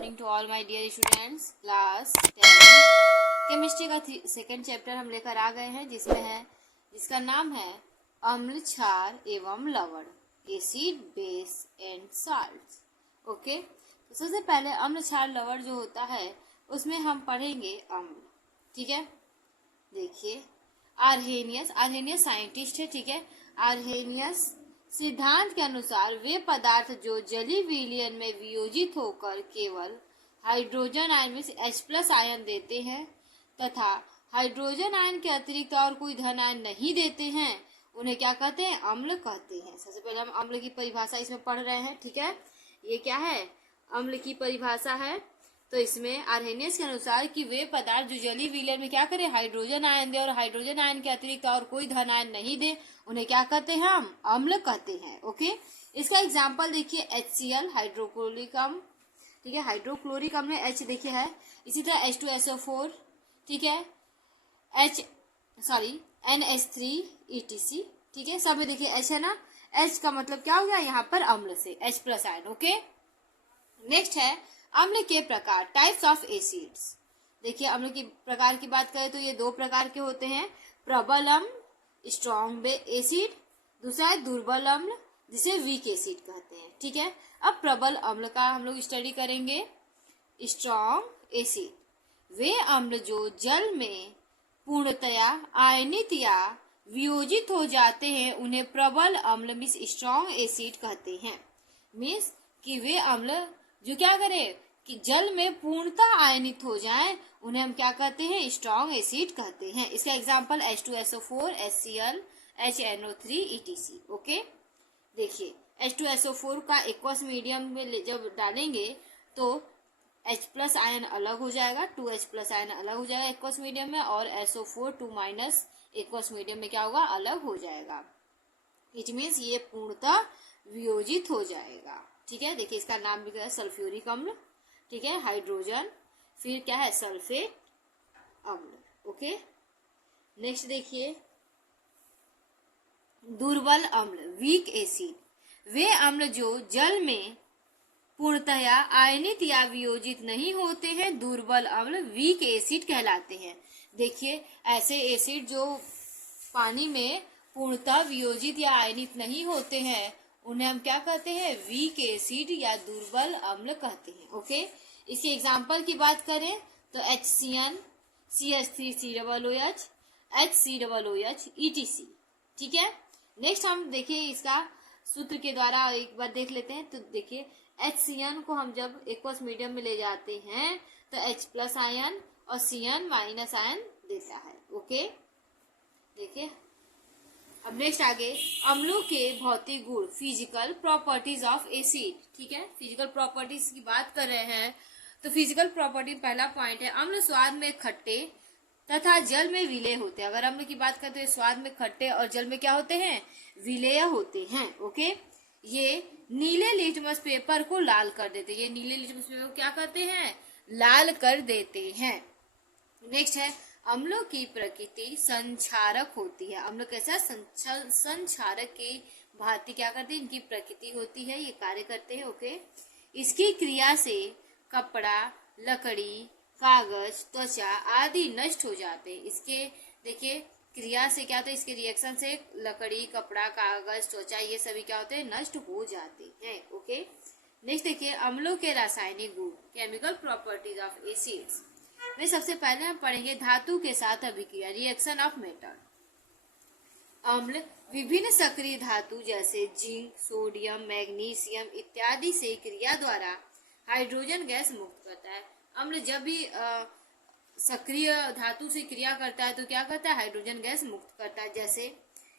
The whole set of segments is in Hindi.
Morning to all my dear students. Class 10 chemistry का सेकेंड चैप्टर हम लेकर आ गए हैं, जिसका नाम है अम्ल, क्षार एवं लवण, acid, base and salts. Okay, तो सबसे पहले अम्ल, क्षार, लवण जो होता है उसमें हम पढ़ेंगे अम्ल। ठीक है, देखिए आर्हेनियस साइंटिस्ट है। ठीक है, आर्हेनियस सिद्धांत के अनुसार वे पदार्थ जो जलीय विलयन में वियोजित होकर केवल हाइड्रोजन आयन में H+ आयन देते हैं तथा हाइड्रोजन आयन के अतिरिक्त और कोई धन आयन नहीं देते हैं, उन्हें क्या कहते हैं? अम्ल कहते हैं। सबसे पहले हम अम्ल की परिभाषा इसमें पढ़ रहे हैं। ठीक है, ये क्या है? अम्ल की परिभाषा है। तो इसमें आर्हेनियस के अनुसार कि वे पदार्थ जो जलीय विलयन में क्या करें, हाइड्रोजन आयन दे और हाइड्रोजन आयन के अतिरिक्त और कोई धन आयन नहीं दे, उन्हें क्या कहते हैं? हम अम्ल कहते हैं। ओके, इसका एग्जांपल देखिए HCl, हाइड्रोक्लोरिक अम्ल। ठीक है, हाइड्रोक्लोरिक अम्ल में H देखिए है। इसी तरह H2SO4, ठीक है, NH3 etc। ठीक है, सब में देखिए H है ना। H का मतलब क्या हो गया यहाँ पर? अम्ल से H+ आयन। ओके, नेक्स्ट है अम्ल के प्रकार, टाइप्स ऑफ एसिड्स। देखिए अम्ल की प्रकार की बात करें तो ये दो प्रकार के होते हैं, प्रबल अम्ल, स्ट्रॉन्ग एसिड, दूसरा है दुर्बल अम्ल, जिसे वीक एसिड कहते हैं। ठीक है, अब प्रबल अम्ल का हम लोग स्टडी करेंगे। स्ट्रॉन्ग एसिड, वे अम्ल जो जल में पूर्णतया आयनित या वियोजित हो जाते हैं, उन्हें प्रबल अम्ल मीन्स स्ट्रॉन्ग एसिड कहते हैं। मीन्स कि वे अम्ल जो क्या करें कि जल में पूर्णतः आयनित हो जाएं, उन्हें हम क्या कहते हैं? स्ट्रॉन्ग एसिड कहते हैं। इसका example H2SO4, HCl, HNO3 etc। Okay, देखिए H2SO4 का एक्वस मीडियम में जब डालेंगे तो H+ आयन अलग हो जाएगा, 2H+ आयन अलग हो जाएगा एक्वस मीडियम में, और SO4 2- एक्वस मीडियम में क्या होगा? अलग हो जाएगा। इट मीन्स ये पूर्णतः वियोजित हो जाएगा। ठीक है, देखिए इसका नाम भी क्या है? सल्फ्यूरिक अम्ल। ठीक है, हाइड्रोजन, फिर क्या है? सल्फेट अम्ल। ओके, नेक्स्ट देखिए दुर्बल अम्ल, वीक एसिड, वे अम्ल जो जल में पूर्णतया आयनित या वियोजित नहीं होते हैं, दुर्बल अम्ल वीक एसिड कहलाते हैं। देखिए ऐसे एसिड जो पानी में पूर्णतः वियोजित या आयनित नहीं होते हैं, उन्हें हम क्या कहते हैं? वीक एसिड या दुर्बल अम्ल कहते हैं। ओके, इसके एग्जांपल की बात करें तो HCN, CH3COOH, HCOOH etc। ठीक है, नेक्स्ट हम देखिए इसका सूत्र के द्वारा एक बार देख लेते हैं। तो देखिए HCN को हम जब एक्वस मीडियम में ले जाते हैं तो H+ आयन और Cn- आयन देता है। ओके, देखिए अब नेक्स्ट आगे अम्लों के भौतिक गुण, फिजिकल प्रॉपर्टीज ऑफ एसिड। ठीक है, फिजिकल प्रॉपर्टीज की बात कर रहे हैं तो फिजिकल प्रॉपर्टी पहला पॉइंट है, अम्ल स्वाद में खट्टे तथा जल में विलेय होते हैं। अगर अम्ल की बात करें तो ये स्वाद में खट्टे और जल में क्या होते हैं? विलेय होते हैं। ओके, ये नीले लिटमस पेपर को लाल कर देते हैं। ये नीले लिटमस पेपर को क्या करते हैं? लाल कर देते हैं। नेक्स्ट है अम्लों की प्रकृति संक्षारक होती है। अम्ल कैसा? संक्षारक की भांति क्या करते हैं? इनकी प्रकृति होती है, ये कार्य करते हैं। ओके, इसकी क्रिया से कपड़ा, लकड़ी, कागज, त्वचा आदि नष्ट हो जाते हैं। इसके देखिए क्रिया से क्या होता है? इसके रिएक्शन से लकड़ी, कपड़ा, कागज, त्वचा ये सभी क्या होते हैं? नष्ट हो जाते हैं। ओके, नेक्स्ट देखिए अम्लों के रासायनिक गुण, केमिकल प्रॉपर्टीज ऑफ एसिड्स में सबसे पहले हम पढ़ेंगे धातु के साथ अभिक्रिया, रिएक्शन ऑफ मेटल। अम्ल विभिन्न सक्रिय धातु जैसे जिंक, सोडियम, मैग्नीशियम इत्यादि से क्रिया द्वारा हाइड्रोजन गैस मुक्त करता है। अम्ल जब भी सक्रिय धातु से क्रिया करता है तो क्या करता है? हाइड्रोजन गैस मुक्त करता है। जैसे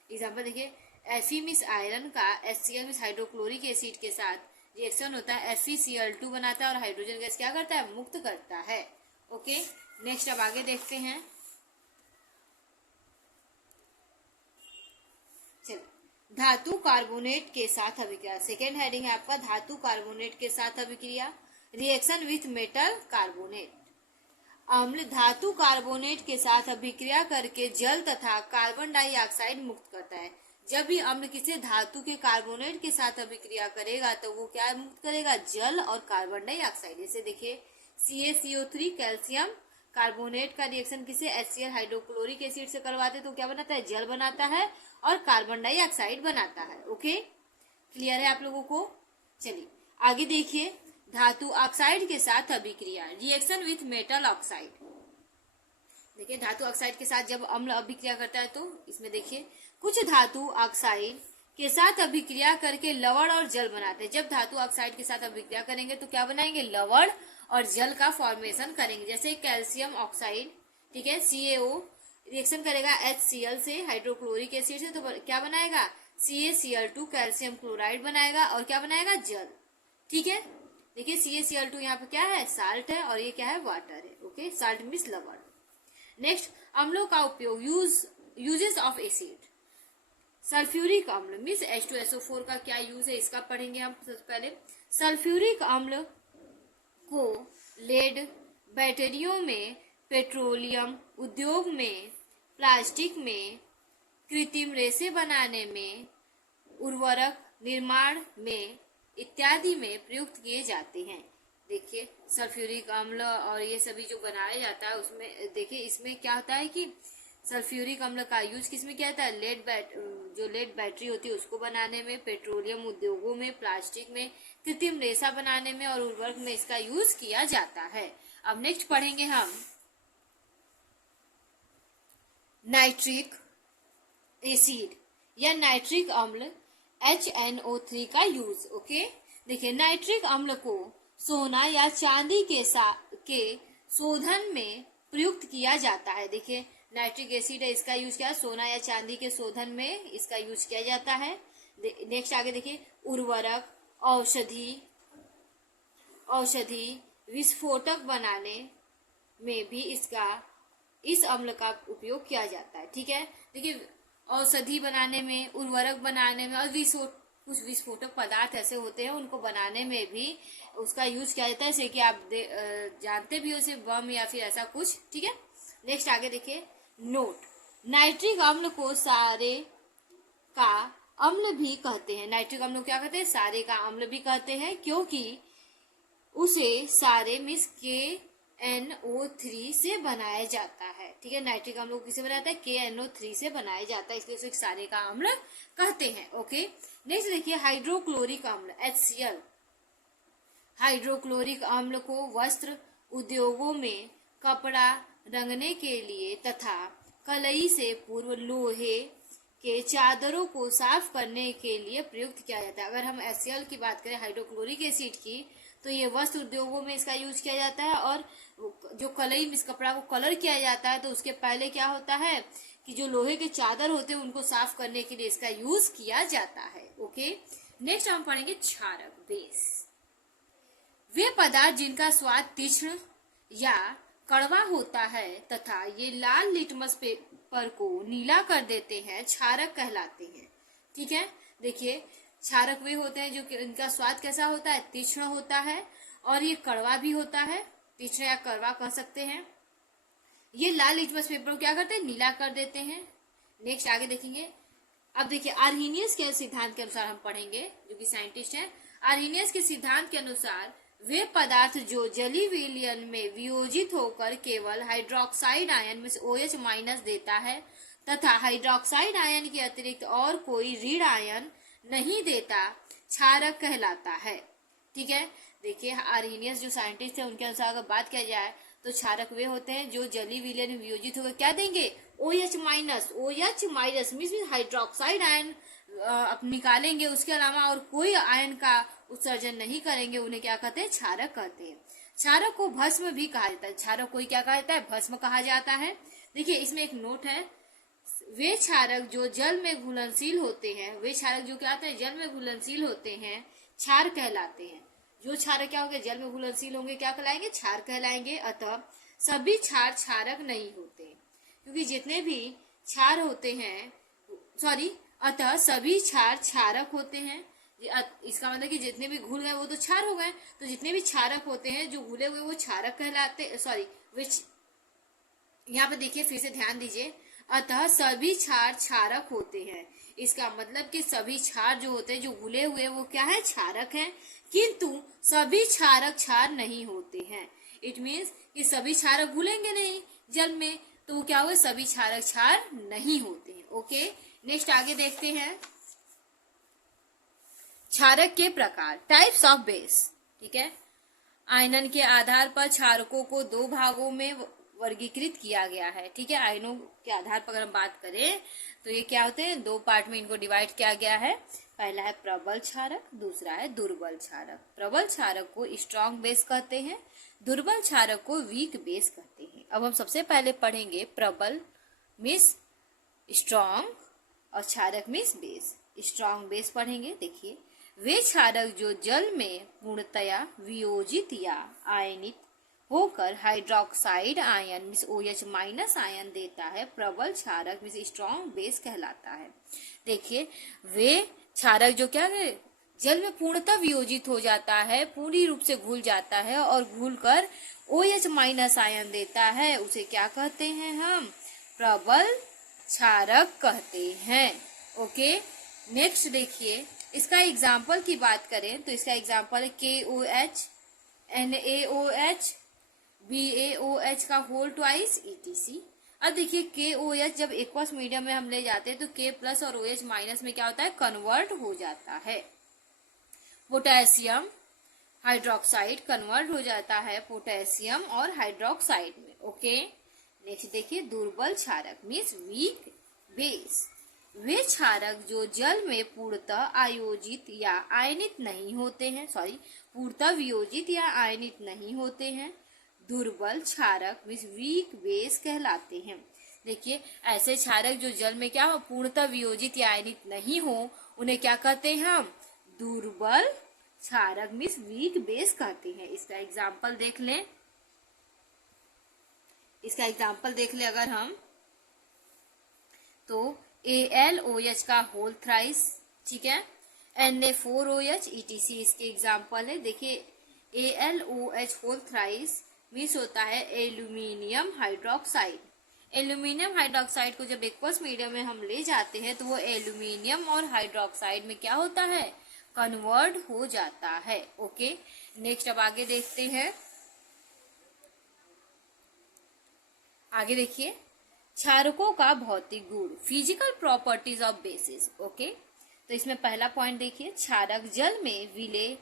एग्जाम्पल देखिए Fe आयरन का HCl हाइड्रोक्लोरिक एसिड के साथ रिएक्शन होता है, FeCl2 बनाता है और हाइड्रोजन गैस क्या करता है? मुक्त करता है। ओके, नेक्स्ट अब आगे देखते हैं। चलो, धातु कार्बोनेट के साथ अभिक्रिया, सेकेंड हेडिंग है आपका धातु कार्बोनेट के साथ अभिक्रिया, रिएक्शन विथ मेटल कार्बोनेट। अम्ल धातु कार्बोनेट के साथ अभिक्रिया करके जल तथा कार्बन डाइऑक्साइड मुक्त करता है। जब भी अम्ल किसी धातु के कार्बोनेट के साथ अभिक्रिया करेगा तो वो क्या मुक्त करेगा, जल और कार्बन डाइऑक्साइड। जैसे देखिए CaCO3 कैल्शियम कार्बोनेट का रिएक्शन किसे HCl हाइड्रोक्लोरिक एसिड से करवाते तो क्या बनाता है, जल बनाता है और कार्बन डाइऑक्साइड बनाता है। ओके, क्लियर है आप लोगों को। चलिए आगे देखिए, धातु ऑक्साइड के साथ अभिक्रिया, रिएक्शन विथ मेटल ऑक्साइड। देखिए धातु ऑक्साइड के साथ जब अम्ल अभिक्रिया करता है तो इसमें देखिए कुछ धातु ऑक्साइड के साथ अभिक्रिया करके लवण और जल बनाते हैं। जब धातु ऑक्साइड के साथ अभिक्रिया करेंगे तो क्या बनाएंगे, लवण और जल का फॉर्मेशन करेंगे। जैसे कैल्शियम ऑक्साइड, ठीक है, CaO रिएक्शन करेगा HCl से हाइड्रोक्लोरिक एसिड से, तो क्या बनाएगा, CaCl2 कैल्शियम क्लोराइड बनाएगा और क्या बनाएगा, जल। ठीक है, देखिए CaCl2 यहाँ पे क्या है, साल्ट है और ये क्या है, वाटर है। ओके, साल्ट मीन्स लवण। नेक्स्ट, अम्लों का उपयोग, यूजेस ऑफ एसिड। सल्फ्यूरिक अम्ल मीन्स H2SO4 का क्या यूज है, इसका पढ़ेंगे हम सबसे पहले। सल्फ्यूरिक अम्ल को लेड बैटरियों में, पेट्रोलियम उद्योग में, प्लास्टिक में, कृत्रिम रेसे बनाने में, उर्वरक निर्माण में इत्यादि में प्रयुक्त किए जाते हैं। देखिए सल्फ्यूरिक अम्ल और ये सभी जो बनाया जाता है उसमें देखिए इसमें क्या होता है कि सल्फ्यूरिक अम्ल का यूज किसमें किया जाता है, जो लेड बैटरी होती है उसको बनाने में, पेट्रोलियम उद्योगों में, प्लास्टिक में, कृत्रिम रेशा बनाने में और उर्वरक में इसका यूज किया जाता है। अब नेक्स्ट पढ़ेंगे हम नाइट्रिक एसिड या नाइट्रिक अम्ल HNO3 का यूज। ओके, देखिए नाइट्रिक अम्ल को सोना या चांदी के शोधन में प्रयुक्त किया जाता है। देखिए नाइट्रिक एसिड है, इसका यूज क्या, सोना या चांदी के शोधन में इसका यूज किया जाता है। नेक्स्ट आगे देखिए, उर्वरक, औषधि विस्फोटक बनाने में भी इस अम्ल का उपयोग किया जाता है। ठीक है, देखिए औषधि बनाने में, उर्वरक बनाने में और कुछ विस्फोटक पदार्थ ऐसे होते हैं उनको बनाने में भी उसका यूज किया जाता है, जैसे कि आप जानते भी हो, उसे बम या फिर ऐसा कुछ। ठीक है, नेक्स्ट आगे देखिए, नोट, नाइट्रिक अम्ल को सारे का अम्ल भी कहते हैं। नाइट्रिक अम्ल को क्या कहते हैं, सारे का अम्ल भी कहते हैं, क्योंकि उसे सारे मिस KNO3 से बनाया जाता है। ठीक है, नाइट्रिक अम्ल को किसे बनाता है, KNO3 से बनाया जाता है, इसलिए उसे सारे का अम्ल कहते हैं। ओके, नेक्स्ट देखिए, हाइड्रोक्लोरिक अम्ल HCl। हाइड्रोक्लोरिक अम्ल को वस्त्र उद्योगों में कपड़ा रंगने के लिए तथा कलई से पूर्व लोहे के चादरों को साफ करने के लिए प्रयुक्त किया जाता है। अगर हम HCl की बात करें, हाइड्रोक्लोरिक एसिड की, तो ये वस्त्र उद्योगों में इसका यूज किया जाता है। और जो कलई इस कपड़ा को कलर किया जाता है तो उसके पहले क्या होता है कि जो लोहे के चादर होते हैं उनको साफ करने के लिए इसका यूज किया जाता है। ओके, नेक्स्ट हम पढ़ेंगे क्षारक, बेस। वे पदार्थ जिनका स्वाद तीक्ष्ण या कड़वा होता है तथा ये लाल लिटमस पेपर को नीला कर देते हैं, क्षारक कहलाते हैं। ठीक है, देखिए क्षारक वे होते हैं जो इनका स्वाद कैसा होता है, तीक्ष्ण होता है और ये कड़वा भी होता है, तीक्ष्ण या कड़वा कह सकते हैं। ये लाल लिटमस पेपर को क्या करते हैं, नीला कर देते हैं। नेक्स्ट आगे देखेंगे, अब देखिए आर्हीनियस के सिद्धांत के अनुसार हम पढ़ेंगे, जो कि साइंटिस्ट हैं। आर्हीनियस के सिद्धांत के अनुसार वे पदार्थ जो जलीय विलयन में वियोजित होकर केवल हाइड्रोक्साइड आयन में OH माइनस देता है तथा हाइड्रोक्साइड आयन के अतिरिक्त और कोई ऋण आयन नहीं देता, क्षारक कहलाता है। ठीक है, देखिए आर्हीनियस जो साइंटिस्ट है उनके अनुसार अगर बात किया जाए तो क्षारक वे होते हैं जो जलीय विलयन में वियोजित होकर क्या देंगे, OH minus means hydroxide ion निकालेंगे, उसके अलावा और कोई आयन का उत्सर्जन नहीं करेंगे, उन्हें क्या कहते हैं, क्षारक कहते हैं। क्षारक को भस्म भी कहा जाता है। क्षारक को क्या कहा जाता है, भस्म कहा जाता है। देखिए इसमें एक नोट है, वे क्षारक जो जल में घुलनशील होते हैं, वे क्षारक जो क्या होते हैं, जल में घुलनशील होते हैं, क्षार कहलाते हैं। जो क्षारक क्या होंगे, जल में घुलनशील होंगे, क्या कहलाएंगे, क्षार कहलाएंगे। अतः सभी क्षार क्षारक नहीं होते, क्योंकि जितने भी क्षार होते हैं, अतः सभी क्षार क्षारक होते हैं। इसका मतलब कि जितने भी घुल गए वो तो क्षार हो गए, तो जितने भी क्षारक होते हैं जो घुले हुए वो क्षारक कहलाते। यहाँ पे देखिए फिर से ध्यान दीजिए, अतः सभी क्षार क्षारक होते हैं। इसका मतलब कि सभी क्षार जो होते हैं, जो घुले हुए, वो क्या है, क्षारक हैं, किंतु सभी क्षारक क्षार नहीं होते हैं। इट मीन्स कि सभी क्षारक घुलेंगे नहीं जल में, तो वो क्या हुए, सभी क्षारक क्षार नहीं होते हैं। ओके, नेक्स्ट आगे देखते हैं क्षारक के प्रकार, टाइप्स ऑफ बेस। ठीक है, आयनन के आधार पर क्षारकों को दो भागों में वर्गीकृत किया गया है। ठीक है, आयनों के आधार पर अगर हम बात करें तो ये क्या होते हैं, दो पार्ट में इनको डिवाइड किया गया है। पहला है प्रबल क्षारक, दूसरा है दुर्बल क्षारक। प्रबल क्षारक को स्ट्रॉन्ग बेस कहते हैं, दुर्बल क्षारक को वीक बेस कहते हैं। अब हम सबसे पहले पढ़ेंगे प्रबल मीन्स स्ट्रॉन्ग और क्षारक मीन्स बेस। स्ट्रॉन्ग बेस पढ़ेंगे। देखिए, वे क्षारक जो जल में पूर्णतया वियोजित या आयनित होकर hydroxide ion means OH minus ion देता है, प्रबल क्षारक मीन्स स्ट्रॉन्ग बेस कहलाता है। देखिए, वे क्षारक जो क्या है, जल में पूर्णतः वियोजित हो जाता है, पूरी रूप से घुल जाता है और घुलकर OH माइनस आयन देता है, उसे क्या कहते हैं, हम प्रबल क्षारक कहते हैं। ओके, नेक्स्ट देखिए, इसका एग्जाम्पल की बात करें तो इसका एग्जाम्पल है KOH, NaOH, BaOH का होल ट्वाइस ETC। अब देखिए, KOH जब एक्वस मीडियम में हम ले जाते हैं तो K प्लस और OH माइनस में क्या होता है, कन्वर्ट हो जाता है। पोटेशियम हाइड्रोक्साइड कन्वर्ट हो जाता है पोटेशियम और हाइड्रोक्साइड में। ओके, नेक्स्ट देखिए, दुर्बल क्षारक मीन्स वीक बेस। वे क्षारक जो जल में पूर्णतः आयोजित या आयनित नहीं होते हैं, पूर्णतः वियोजित या आयनित नहीं होते हैं, दुर्बल क्षारक मीन्स वीक बेस कहलाते हैं। देखिए, ऐसे क्षारक जो जल में क्या हो, पूर्णतः वियोजित या आयनित नहीं हो, उन्हें क्या कहते हैं, हम दुर्बल क्षारक मीन्स वीक बेस कहते हैं। इसका एग्जाम्पल देख लें, अगर हम तो AlOH का होल थ्राइस, ठीक है, Na4OH ETC इसके एग्जाम्पल है। देखिए, AlOH होल थ्राइस मीन्स होता है एल्यूमिनियम हाइड्रोक्साइड। एल्यूमिनियम हाइड्रोक्साइड को जब एक्वस मीडियम में हम ले जाते हैं तो वो एल्यूमिनियम और हाइड्रोक्साइड में क्या होता है, कन्वर्ट हो जाता है। ओके, नेक्स्ट अब आगे देखते हैं। आगे देखिए, क्षारकों का भौतिक गुण, physical properties of basis. Okay, तो इसमें पहला पॉइंट देखिए, क्षारक जल में विले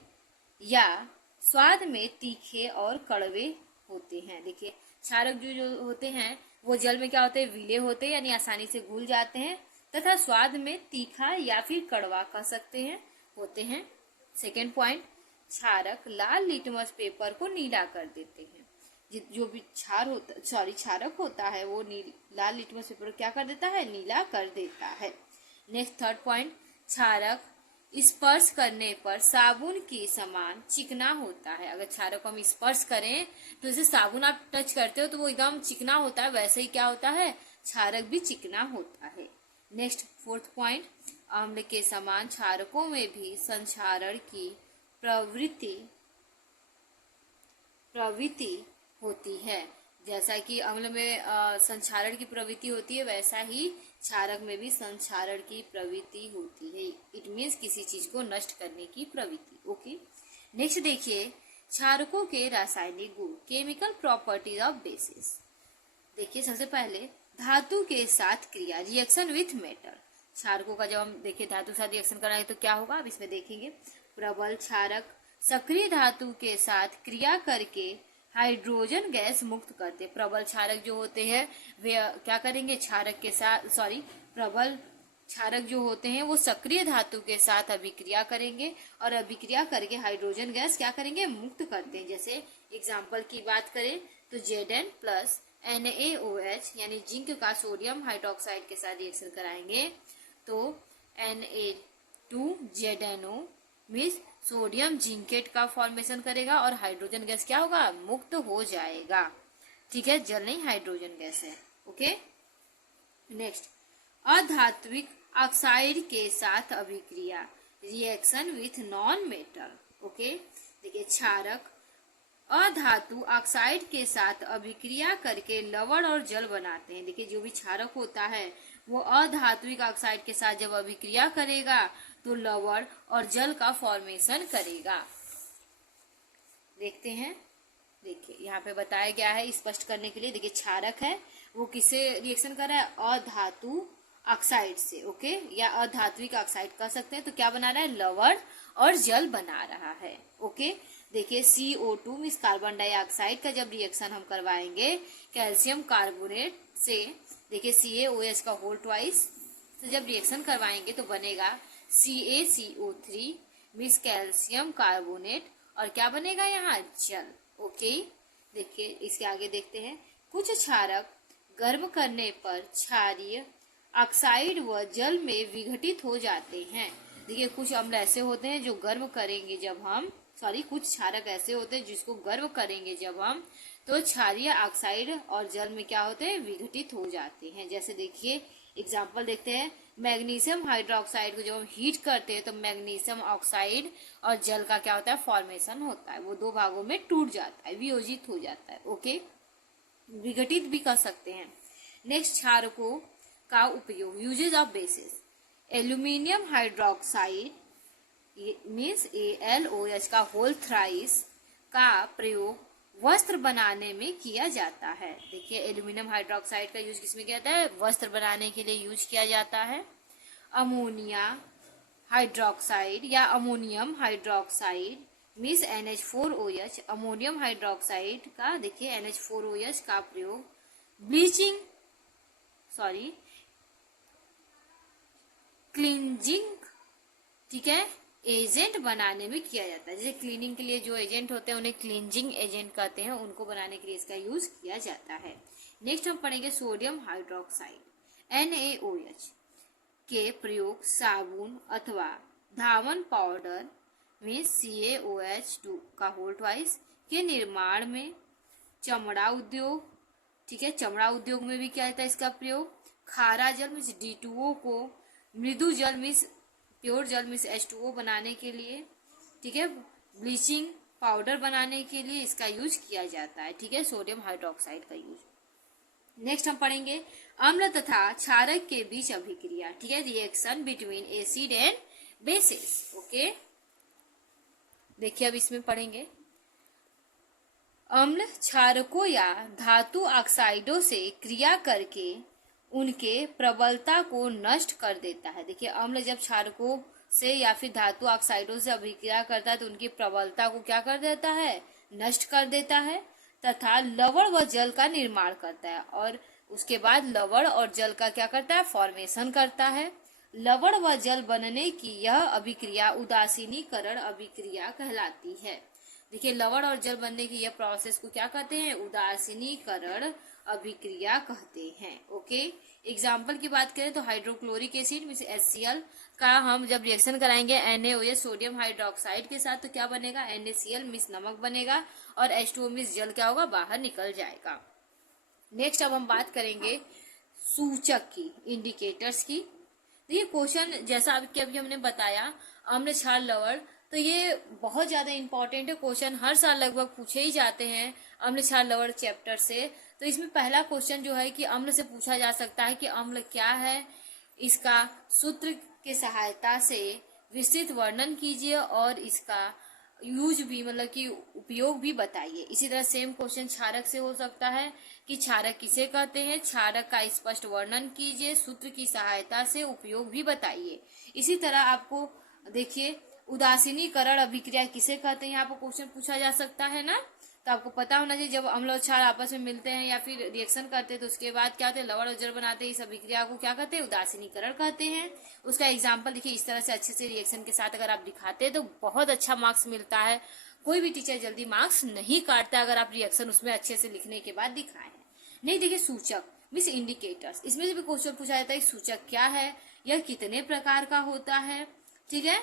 या स्वाद में तीखे और कड़वे होते हैं। देखिए, क्षारक जो होते हैं वो जल में क्या होते हैं, विले होते हैं, यानी आसानी से घुल जाते हैं, तथा स्वाद में तीखा या फिर कड़वा कह सकते हैं, होते हैं। सेकेंड पॉइंट, क्षारक लाल लिटमस पेपर को नीला कर देते हैं। जो भी क्षारक होता है वो लाल लिटमस पेपर क्या कर देता है, नीला कर देता है। नेक्स्ट थर्ड पॉइंट, क्षारक स्पर्श करने पर साबुन के समान चिकना होता है। अगर क्षारक को हम स्पर्श करें तो जैसे साबुन आप टच करते हो तो वो एकदम चिकना होता है, वैसे ही क्या होता है, क्षारक भी चिकना होता है। नेक्स्ट फोर्थ पॉइंट, अम्ल के समान क्षारकों में भी संक्षारण की प्रवृत्ति होती है। जैसा कि अम्ल में संक्षारण की प्रवृत्ति होती है, वैसा ही क्षारक में भी संक्षारण की प्रवृत्ति होती है। इट मीन्स किसी चीज को नष्ट करने की प्रवृत्ति। ओके, नेक्स्ट देखिए, क्षारकों के रासायनिक गुण, केमिकल प्रॉपर्टीज ऑफ बेसिस। देखिए, सबसे पहले धातु के साथ क्रिया, रिएक्शन विथ मेटल। क्षारकों का जब हम देखिए धातु के साथ रिएक्शन कराएंगे तो क्या होगा, अब इसमें देखेंगे। प्रबल क्षारक सक्रिय धातु के साथ क्रिया करके हाइड्रोजन गैस मुक्त करते। प्रबल क्षारक जो होते हैं वे क्या करेंगे, प्रबल क्षारक जो होते हैं वो सक्रिय धातु के साथ अभिक्रिया करेंगे और अभिक्रिया करके हाइड्रोजन गैस क्या करेंगे, मुक्त करते हैं। जैसे एग्जाम्पल की बात करें तो Zn प्लस NaOH यानी जिंक का सोडियम हाइड्रोक्साइड के साथ रिएक्शन कराएंगे तो Na2ZnO मीन्स सोडियम जिंकेट का फॉर्मेशन करेगा और हाइड्रोजन गैस क्या होगा, मुक्त हो जाएगा। ठीक है, जल नहीं हाइड्रोजन गैस है। ओके, नेक्स्ट, अधात्विक ऑक्साइड के साथ अभिक्रिया, reaction with non metal. Okay, देखिए, क्षारक अधातु ऑक्साइड के साथ अभिक्रिया करके लवण और जल बनाते हैं। देखिए जो भी क्षारक होता है वो अधात्विक ऑक्साइड के साथ जब अभिक्रिया करेगा तो लवण और जल का फॉर्मेशन करेगा। देखते हैं, देखिए यहाँ पे बताया गया है स्पष्ट करने के लिए। देखिए क्षारक है वो किससे रिएक्शन कर रहा है, अधातु ऑक्साइड से, ओके, या अधात्विक ऑक्साइड कह सकते हैं। तो क्या बना रहा है, लवण और जल बना रहा है, ओके। देखिए CO2 मीन्स कार्बन डाइऑक्साइड का जब रिएक्शन हम करवाएंगे कैल्शियम कार्बोनेट से, देखिए CaOH का होल ट्वाइस से जब रिएक्शन करवाएंगे तो बनेगा CaCO3 मीन्स कैल्शियम कार्बोनेट, और क्या बनेगा यहाँ, जल, ओके। देखिए इसके आगे देखते हैं, कुछ क्षारक गर्म करने पर क्षारीय ऑक्साइड व जल में विघटित हो जाते हैं। देखिए कुछ अम्ल ऐसे होते हैं जो गर्म करेंगे जब हम, कुछ क्षारक ऐसे होते हैं जिसको गर्म करेंगे जब हम, तो क्षारीय ऑक्साइड और जल में क्या होते हैं, विघटित हो जाते हैं। जैसे देखिए एग्जाम्पल देखते हैं, मैग्नीशियम हाइड्रोक्साइड को जब हम हीट करते हैं तो मैग्नीशियम ऑक्साइड और जल का क्या होता है, फॉर्मेशन होता है, वो दो भागों में टूट जाता है, वियोजित हो जाता है, ओके, विघटित भी कर सकते हैं। नेक्स्ट क्षारकों का उपयोग, uses of bases, aluminium hydroxide means AlOH का होल थ्राइस का प्रयोग वस्त्र बनाने में किया जाता है। देखिए एल्यूमिनियम हाइड्रोक्साइड का यूज किसमें किया जाता है, वस्त्र बनाने के लिए यूज किया जाता है। अमोनिया हाइड्रोक्साइड या ammonium hydroxide means NH4OH, ammonium hydroxide का देखिए NH4OH का प्रयोग ब्लीचिंग क्लींजिंग, ठीक है, एजेंट बनाने में किया जाता है। जैसे क्लीनिंग के लिए जो एजेंट होते हैं उन्हें क्लींजिंग एजेंट कहते हैं, उनको बनाने के लिए इसका यूज किया जाता है। नेक्स्ट हम पढ़ेंगे सोडियम हाइड्रोक्साइड NaOH के प्रयोग साबुन अथवा धावन पाउडर में CaOH2 का होल ट्वाइस के निर्माण में, चमड़ा उद्योग, ठीक है, चमड़ा उद्योग में भी क्या होता है इसका प्रयोग, खारा जल मीन्स D2O को मृदु जल मीन्स प्योर जल मीन्स H2O बनाने के लिए, ठीक है, ब्लीचिंग पाउडर बनाने के लिए इसका यूज किया जाता है, ठीक है, सोडियम हाइड्रोक्साइड का यूज। नेक्स्ट हम पढ़ेंगे अम्ल तथा क्षारक के बीच अभिक्रिया, ठीक है, reaction between acid and bases, okay. देखिए अब इसमें पढ़ेंगे, अम्ल क्षारकों या धातु ऑक्साइडों से क्रिया करके उनके प्रबलता को नष्ट कर देता है। देखिए अम्ल जब क्षारकों से या फिर धातु ऑक्साइडों से अभिक्रिया करता है तो उनकी प्रबलता को क्या कर देता है, नष्ट कर देता है, तथा लवण व जल का निर्माण करता है, और उसके बाद लवण और जल का क्या करता है, फॉर्मेशन करता है। लवण व जल बनने की यह अभिक्रिया उदासीनीकरण अभिक्रिया कहलाती है। देखिए लवण और जल बनने की यह प्रोसेस को क्या कहते हैं, उदासीनीकरण अभिक्रिया कहते हैं, ओके। एग्जाम्पल की बात करें तो हाइड्रोक्लोरिक एसिड मीन्स HCl का हम जब रिएक्शन कराएंगे NaOH सोडियम हाइड्रोक्साइड के साथ तो क्या बनेगा, NaCl मीन्स नमक बनेगा, और H2O मीन्स जल क्या होगा, बाहर निकल जाएगा। नेक्स्ट अब हम बात करेंगे सूचक की, इंडिकेटर्स की। देखिए क्वेश्चन जैसा अभी हमने बताया अम्ल क्षार लवण, तो ये बहुत ज्यादा इंपॉर्टेंट है, क्वेश्चन हर साल लगभग पूछे ही जाते हैं अम्ल क्षार लवण चैप्टर से। तो इसमें पहला क्वेश्चन जो है कि अम्ल से पूछा जा सकता है कि अम्ल क्या है, इसका सूत्र के सहायता से विस्तृत वर्णन कीजिए और इसका यूज भी मतलब कि उपयोग भी बताइए। इसी तरह सेम क्वेश्चन क्षारक से हो सकता है कि क्षारक किसे कहते हैं, क्षारक का स्पष्ट वर्णन कीजिए, सूत्र की सहायता से उपयोग भी बताइए। इसी तरह आपको देखिए उदासीनीकरण अभिक्रिया किसे कहते हैं, यहाँ पर क्वेश्चन पूछा जा सकता है ना, तो आपको पता होना चाहिए जब अम्ल और क्षार आपस में मिलते हैं या फिर रिएक्शन करते हैं तो उसके बाद क्या होते हैं, लवण और जल बनाते हैं, इस अभिक्रिया को क्या कहते हैं, उदासीनीकरण कहते हैं। उसका एग्जाम्पल देखिए इस तरह से अच्छे से रिएक्शन के साथ अगर आप दिखाते हैं तो बहुत अच्छा मार्क्स मिलता है। कोई भी टीचर जल्दी मार्क्स नहीं काटता अगर आप रिएक्शन उसमें अच्छे से लिखने के बाद दिखाए हैं। नहीं देखिए सूचक मीन्स इंडिकेटर्स, इसमें से भी क्वेश्चन पूछा जाता है सूचक क्या है, यह कितने प्रकार का होता है, ठीक है।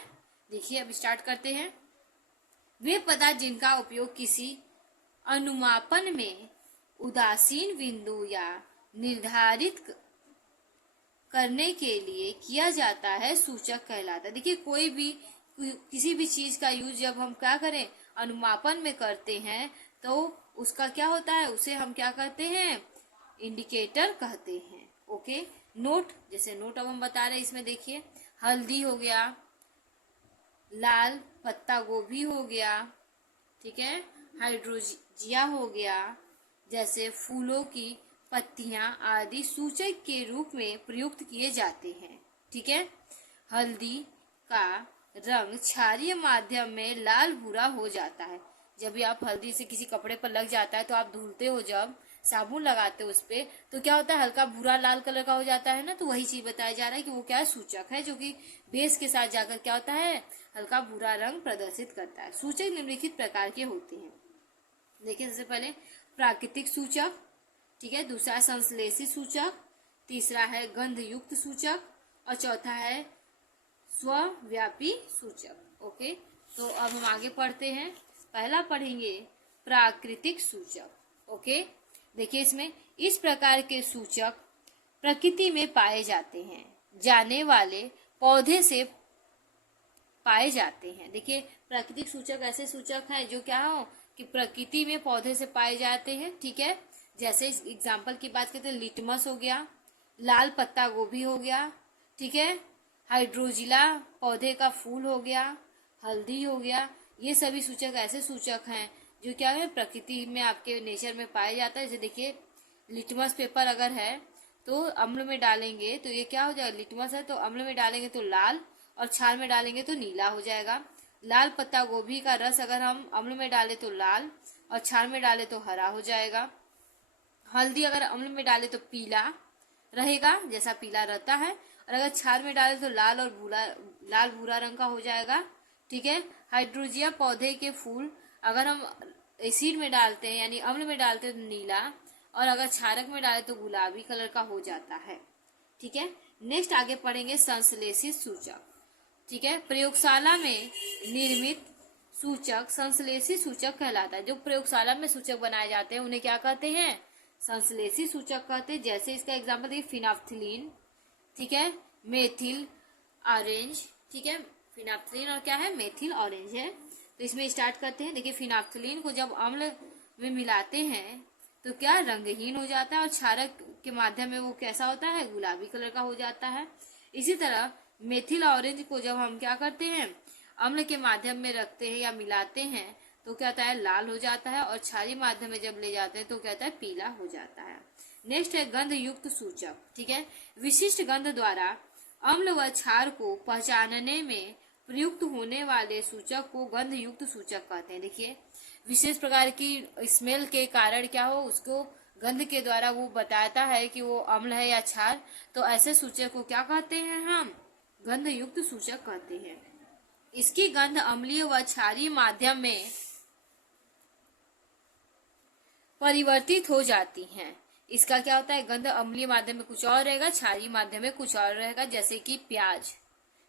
देखिए अब स्टार्ट करते हैं। वे पदार्थ जिनका उपयोग किसी अनुमापन में उदासीन बिंदु या निर्धारित करने के लिए किया जाता है सूचक कहलाता है। देखिए कोई भी किसी भी चीज का यूज जब हम क्या करें अनुमापन में करते हैं तो उसका क्या होता है, उसे हम क्या कहते हैं, इंडिकेटर कहते हैं। ओके, नोट, जैसे नोट अब हम बता रहे हैं, इसमें देखिए हल्दी हो गया, लाल पत्ता गोभी हो गया, ठीक है, हाइड्रोजिया हो गया, जैसे फूलों की पत्तियां आदि सूचक के रूप में प्रयुक्त किए जाते हैं। ठीक है, हल्दी का रंग क्षारीय माध्यम में लाल भूरा हो जाता है। जब भी आप हल्दी से किसी कपड़े पर लग जाता है तो आप धुलते हो, जब साबुन लगाते हो उस पे, तो क्या होता है, हल्का भूरा लाल कलर का हो जाता है ना। तो वही चीज बताया जा रहा है कि वो क्या है, सूचक है, जो कि बेस के साथ जाकर क्या होता है, हल्का भूरा रंग प्रदर्शित करता है। सूचक निम्नलिखित प्रकार के होते हैं। देखिए, सबसे पहले प्राकृतिक सूचक, ठीक है, दूसरा संश्लेषित सूचक, तीसरा है गंध युक्त सूचक और चौथा है स्वव्यापी सूचक। ओके, तो अब हम आगे पढ़ते हैं। पहला पढ़ेंगे प्राकृतिक सूचक। ओके, देखिए इसमें इस प्रकार के सूचक प्रकृति में पाए जाते हैं, जाने वाले पौधे से पाए जाते हैं। देखिए, प्राकृतिक सूचक ऐसे सूचक हैं जो क्या हो कि प्रकृति में पौधे से पाए जाते हैं। ठीक है, जैसे एग्जाम्पल की बात करते हैं, लिटमस हो गया, लाल पत्ता गोभी हो गया, ठीक है, हाइड्रोजिला पौधे का फूल हो गया, हल्दी हो गया। ये सभी सूचक ऐसे सूचक हैं जो क्या है, प्रकृति में आपके नेचर में पाया जाता है। जैसे देखिए, लिटमस पेपर अगर है तो अम्ल में डालेंगे तो ये क्या हो जाएगा, लिटमस है तो अम्ल में डालेंगे तो लाल और क्षार में डालेंगे तो नीला हो जाएगा। लाल पत्ता गोभी का रस अगर हम अम्ल में डाले तो लाल और क्षार में डाले तो हरा हो जाएगा। हल्दी अगर अम्ल में डाले तो पीला रहेगा, जैसा पीला रहता है, और अगर क्षार में डाले तो लाल और लाल भूरा रंग का हो जाएगा। ठीक है, हाइड्रोजिया पौधे के फूल अगर हम एसिड में डालते हैं यानी अम्ल में डालते हैं तो नीला, और अगर क्षारक में डाले तो गुलाबी कलर का हो जाता है। ठीक है, नेक्स्ट आगे पढ़ेंगे संश्लेषित सूचक। ठीक है, प्रयोगशाला में निर्मित सूचक संश्लेषित सूचक कहलाता है। जो प्रयोगशाला में सूचक बनाए जाते हैं उन्हें क्या कहते हैं, संश्लेषित सूचक कहते हैं। जैसे इसका एग्जाम्पल देखिए, फिनाफ्थिलीन, ठीक है, मेथिल ऑरेंज, ठीक है, फिनाफ्थिलीन और क्या है, मेथिल ऑरेंज है। तो इसमें स्टार्ट करते हैं। देखिए, फिनाफ्थिलीन को जब अम्ल में मिलाते हैं तो क्या रंगहीन हो जाता है, और क्षारक के माध्यम में वो कैसा होता है, गुलाबी कलर का हो जाता है। इसी तरह मेथिल ऑरेंज को जब हम क्या करते हैं, अम्ल के माध्यम में रखते हैं या मिलाते हैं तो क्या होता है, लाल हो जाता है, और क्षारीय माध्यम में जब ले जाते हैं तो क्या होता है, पीला हो जाता है। नेक्स्ट है गंध युक्त सूचक। ठीक है, विशिष्ट गंध द्वारा अम्ल व क्षार को पहचानने में प्रयुक्त होने वाले सूचक को गंध युक्त सूचक कहते हैं। देखिए, विशेष प्रकार की स्मेल के कारण क्या हो, उसको गंध के द्वारा वो बताता है कि वो अम्ल है या क्षार, तो ऐसे सूचक को क्या कहते हैं, हम गंध युक्त सूचक कहते हैं। इसकी गंध अम्लीय व क्षारीय माध्यम में परिवर्तित हो जाती हैं। इसका क्या होता है, गंध अम्लीय माध्यम में कुछ और रहेगा, क्षारीय माध्यम में कुछ और रहेगा। जैसे कि प्याज,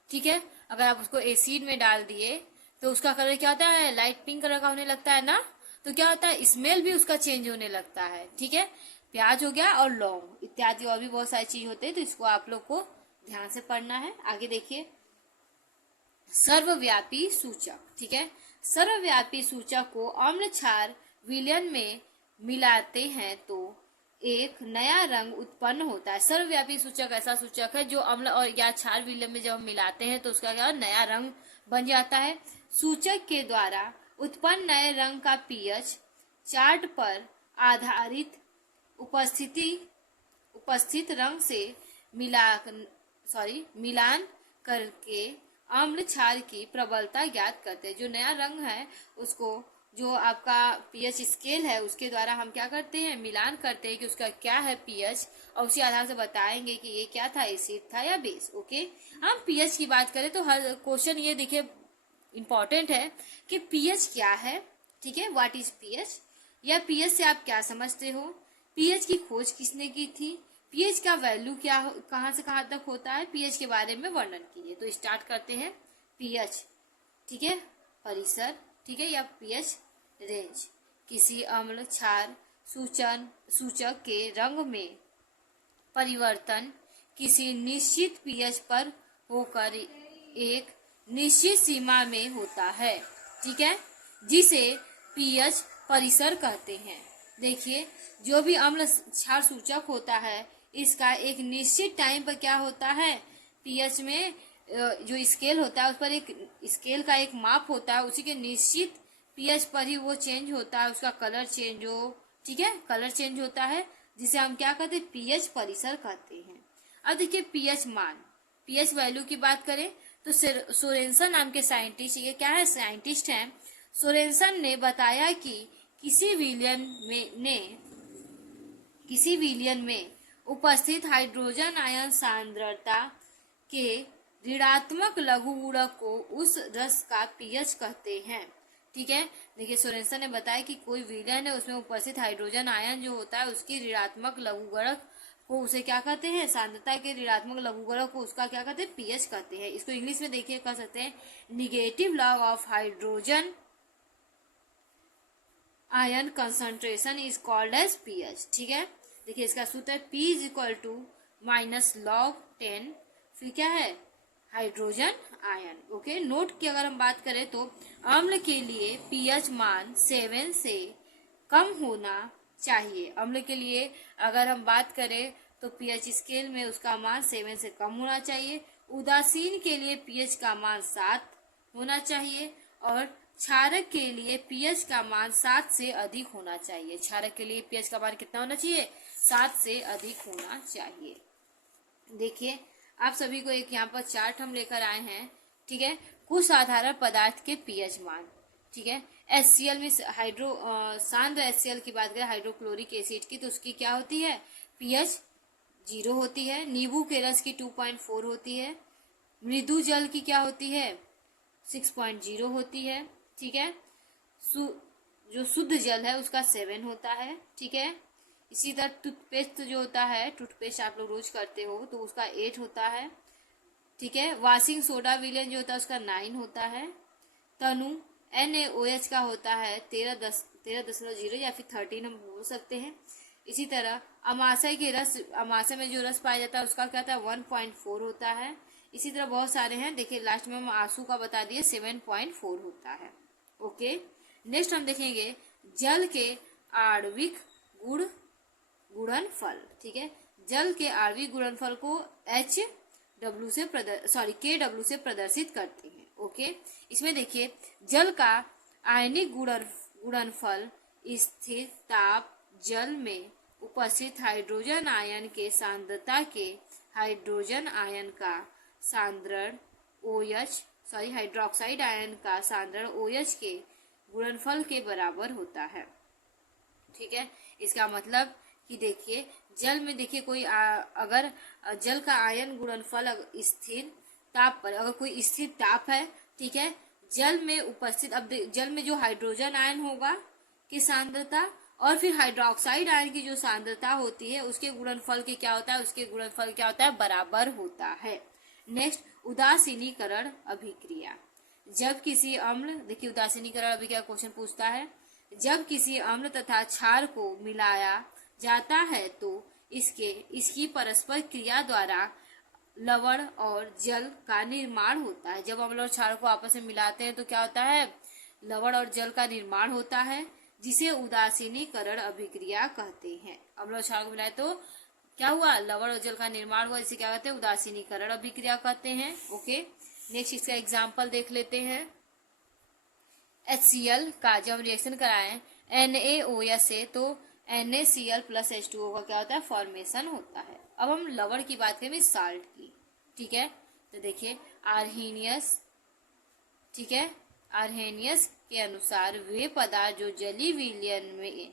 ठीक है, अगर आप उसको एसिड में डाल दिए तो उसका कलर क्या होता है, लाइट पिंक कलर का होने लगता है ना। तो क्या होता है, स्मेल भी उसका चेंज होने लगता है। ठीक है, प्याज हो गया और लौंग इत्यादि और भी बहुत सारी चीज होते हैं, तो इसको आप लोग को ध्यान से पढ़ना है। आगे देखिए, सर्वव्यापी सूचक। ठीक है, सर्वव्यापी सूचक को अम्ल क्षार विलयन में मिलाते हैं तो एक नया रंग उत्पन्न होता है। सर्वव्यापी सूचक ऐसा सूचक है जो अम्ल और या क्षार विलयन में जब हम मिलाते हैं तो उसका क्या नया रंग बन जाता है। सूचक के द्वारा उत्पन्न नए रंग का पीएच चार्ट पर आधारित उपस्थित रंग से मिलान करके अम्ल क्षार की प्रबलता ज्ञात करते हैं। जो नया रंग है उसको, जो आपका पीएच स्केल है उसके द्वारा हम क्या करते हैं, मिलान करते हैं कि उसका क्या है पीएच, और उसी आधार से बताएंगे कि ये क्या था, एसिड था या बेस। ओके, हम पीएच की बात करें तो हर क्वेश्चन ये देखिए इंपॉर्टेंट है कि पीएच क्या है। ठीक है, व्हाट इज पीएच, या पीएच से आप क्या समझते हो, पीएच की खोज किसने की थी, पीएच का वैल्यू क्या, कहां से कहां तक होता है, पीएच के बारे में वर्णन कीजिए। तो स्टार्ट करते हैं। पीएच, ठीक है, परिसर, ठीक है, या पीएच रेंज, किसी अम्ल क्षार सूचक के रंग में परिवर्तन किसी निश्चित पीएच पर होकर एक निश्चित सीमा में होता है। ठीक है, जिसे पीएच परिसर कहते हैं। देखिए, जो भी अम्ल क्षार सूचक होता है इसका एक निश्चित टाइम पर क्या होता है, पीएच में जो स्केल होता है उस पर एक स्केल का एक माप होता है, उसी के निश्चित पीएच पर ही वो चेंज होता है, उसका कलर चेंज हो, ठीक है, कलर चेंज होता है, जिसे हम क्या कहते हैं, पीएच परिसर कहते हैं। अब देखिए पीएच मान, पीएच वैल्यू की बात करें तो सोरेनसन नाम के साइंटिस्ट, ये क्या है, साइंटिस्ट हैं, सोरेनसन ने बताया कि किसी विलियन में उपस्थित हाइड्रोजन आयन सांद्रता के ऋणात्मक लघु गुणक को उस रस का पीएच कहते हैं। ठीक है, देखिए सोरेनसन ने बताया कि कोई विलयन है उसमें उपस्थित हाइड्रोजन आयन जो होता है उसकी ऋणात्मक लघुगणक को उसे क्या कहते हैं, सांद्रता के ऋणात्मक लघुगणक को उसका क्या कहते हैं, पीएच कहते हैं। इसको इंग्लिश में देखिए कह सकते हैं negative log of hydrogen ion concentration is called as pH. ठीक है, देखिए इसका सूत्र है P is equal to minus log 10, फिर क्या है, हाइड्रोजन आयन। ओके, नोट की अगर हम बात करें तो अम्ल के लिए पीएच मान 7 से कम होना चाहिए। अम्ल के लिए अगर हम बात करें तो पीएच स्केल में उसका मान 7 से कम होना चाहिए। उदासीन के लिए पीएच का मान 7 होना चाहिए और क्षारक के लिए पीएच का मान 7 से अधिक होना चाहिए। क्षारक के लिए पीएच का मान कितना होना चाहिए, 7 से अधिक होना चाहिए। देखिए आप सभी को एक यहाँ पर चार्ट हम लेकर आए हैं। ठीक है, कुछ साधारण पदार्थ के पीएच मान। ठीक है, HCl में सांद्र HCl की बात करें, हाइड्रोक्लोरिक एसिड की, तो उसकी क्या होती है, पीएच 0 होती है। नींबू के रस की 2.4 होती है। मृदु जल की क्या होती है, 6.0 होती है। ठीक है, जो शुद्ध जल है उसका 7 होता है। ठीक है, इसी तरह टूथपेस्ट जो होता है, टूथपेस्ट आप लोग रोज करते हो तो उसका 8 होता है। ठीक है, वॉशिंग सोडा विलेन जो होता है उसका 9 होता है। तनु NaOH का होता है 13.0 या फिर 13 हम बोल सकते हैं। इसी तरह अमाशय में जो रस पाया जाता है उसका क्या होता है, 1.4 होता है। इसी तरह बहुत सारे हैं, देखिए लास्ट में हम आंसू का बता दिए 7.4 होता है। ओके, नेक्स्ट हम देखेंगे जल के आणविक गुणनफल। ठीक है, जल के आणविक गुणनफल को KW से प्रदर्शित करते हैं। ओके, इसमें देखिए जल का आयनिक गुणनफल स्थिर ताप जल में उपस्थित हाइड्रोजन आयन के सांद्रता के हाइड्रोजन आयन का सांद्रण हाइड्रोक्साइड आयन का सांद्रण OH के गुणनफल के बराबर होता है। ठीक है, इसका मतलब कि देखिए जल में देखिए कोई अगर जल का आयन गुणनफल स्थिर ताप पर, अगर कोई स्थिर ताप है, ठीक है, जल में उपस्थित, अब जल में जो हाइड्रोजन आयन होगा की सांद्रता और फिर हाइड्रोक्साइड आयन की जो सांद्रता होती है उसके गुणनफल के क्या होता है, उसके गुणनफल क्या होता है, बराबर होता है। नेक्स्ट, उदासीनीकरण अभिक्रिया। जब किसी अम्ल, देखिए उदासीनीकरण अभिक्रिया क्वेश्चन पूछता है, जब किसी अम्ल तथा क्षार को मिलाया जाता है तो इसकी परस्पर क्रिया द्वारा लवण और जल का निर्माण होता है। जब अम्ल और क्षार को आपस में मिलाते हैं तो क्या होता है, लवण और जल का निर्माण होता है, जिसे उदासीनीकरण अभिक्रिया कहते हैं। अम्ल और क्षार को मिलाए तो क्या हुआ, लवण और जल का निर्माण हुआ, जिसे क्या कहते हैं, उदासीनीकरण अभिक्रिया कहते हैं। ओके, नेक्स्ट इसका एग्जाम्पल देख लेते हैं। HCl का जब रिएक्शन कराएं NaOH से तो NaCl प्लस H2O का क्या होता है, फॉर्मेशन होता है। अब हम लवण की बात करें साल्ट की। ठीक है, तो देखिए आर्हेनियस, ठीक है, आर्हेनियस के अनुसार वे पदार्थ जो जलीय विलयन में,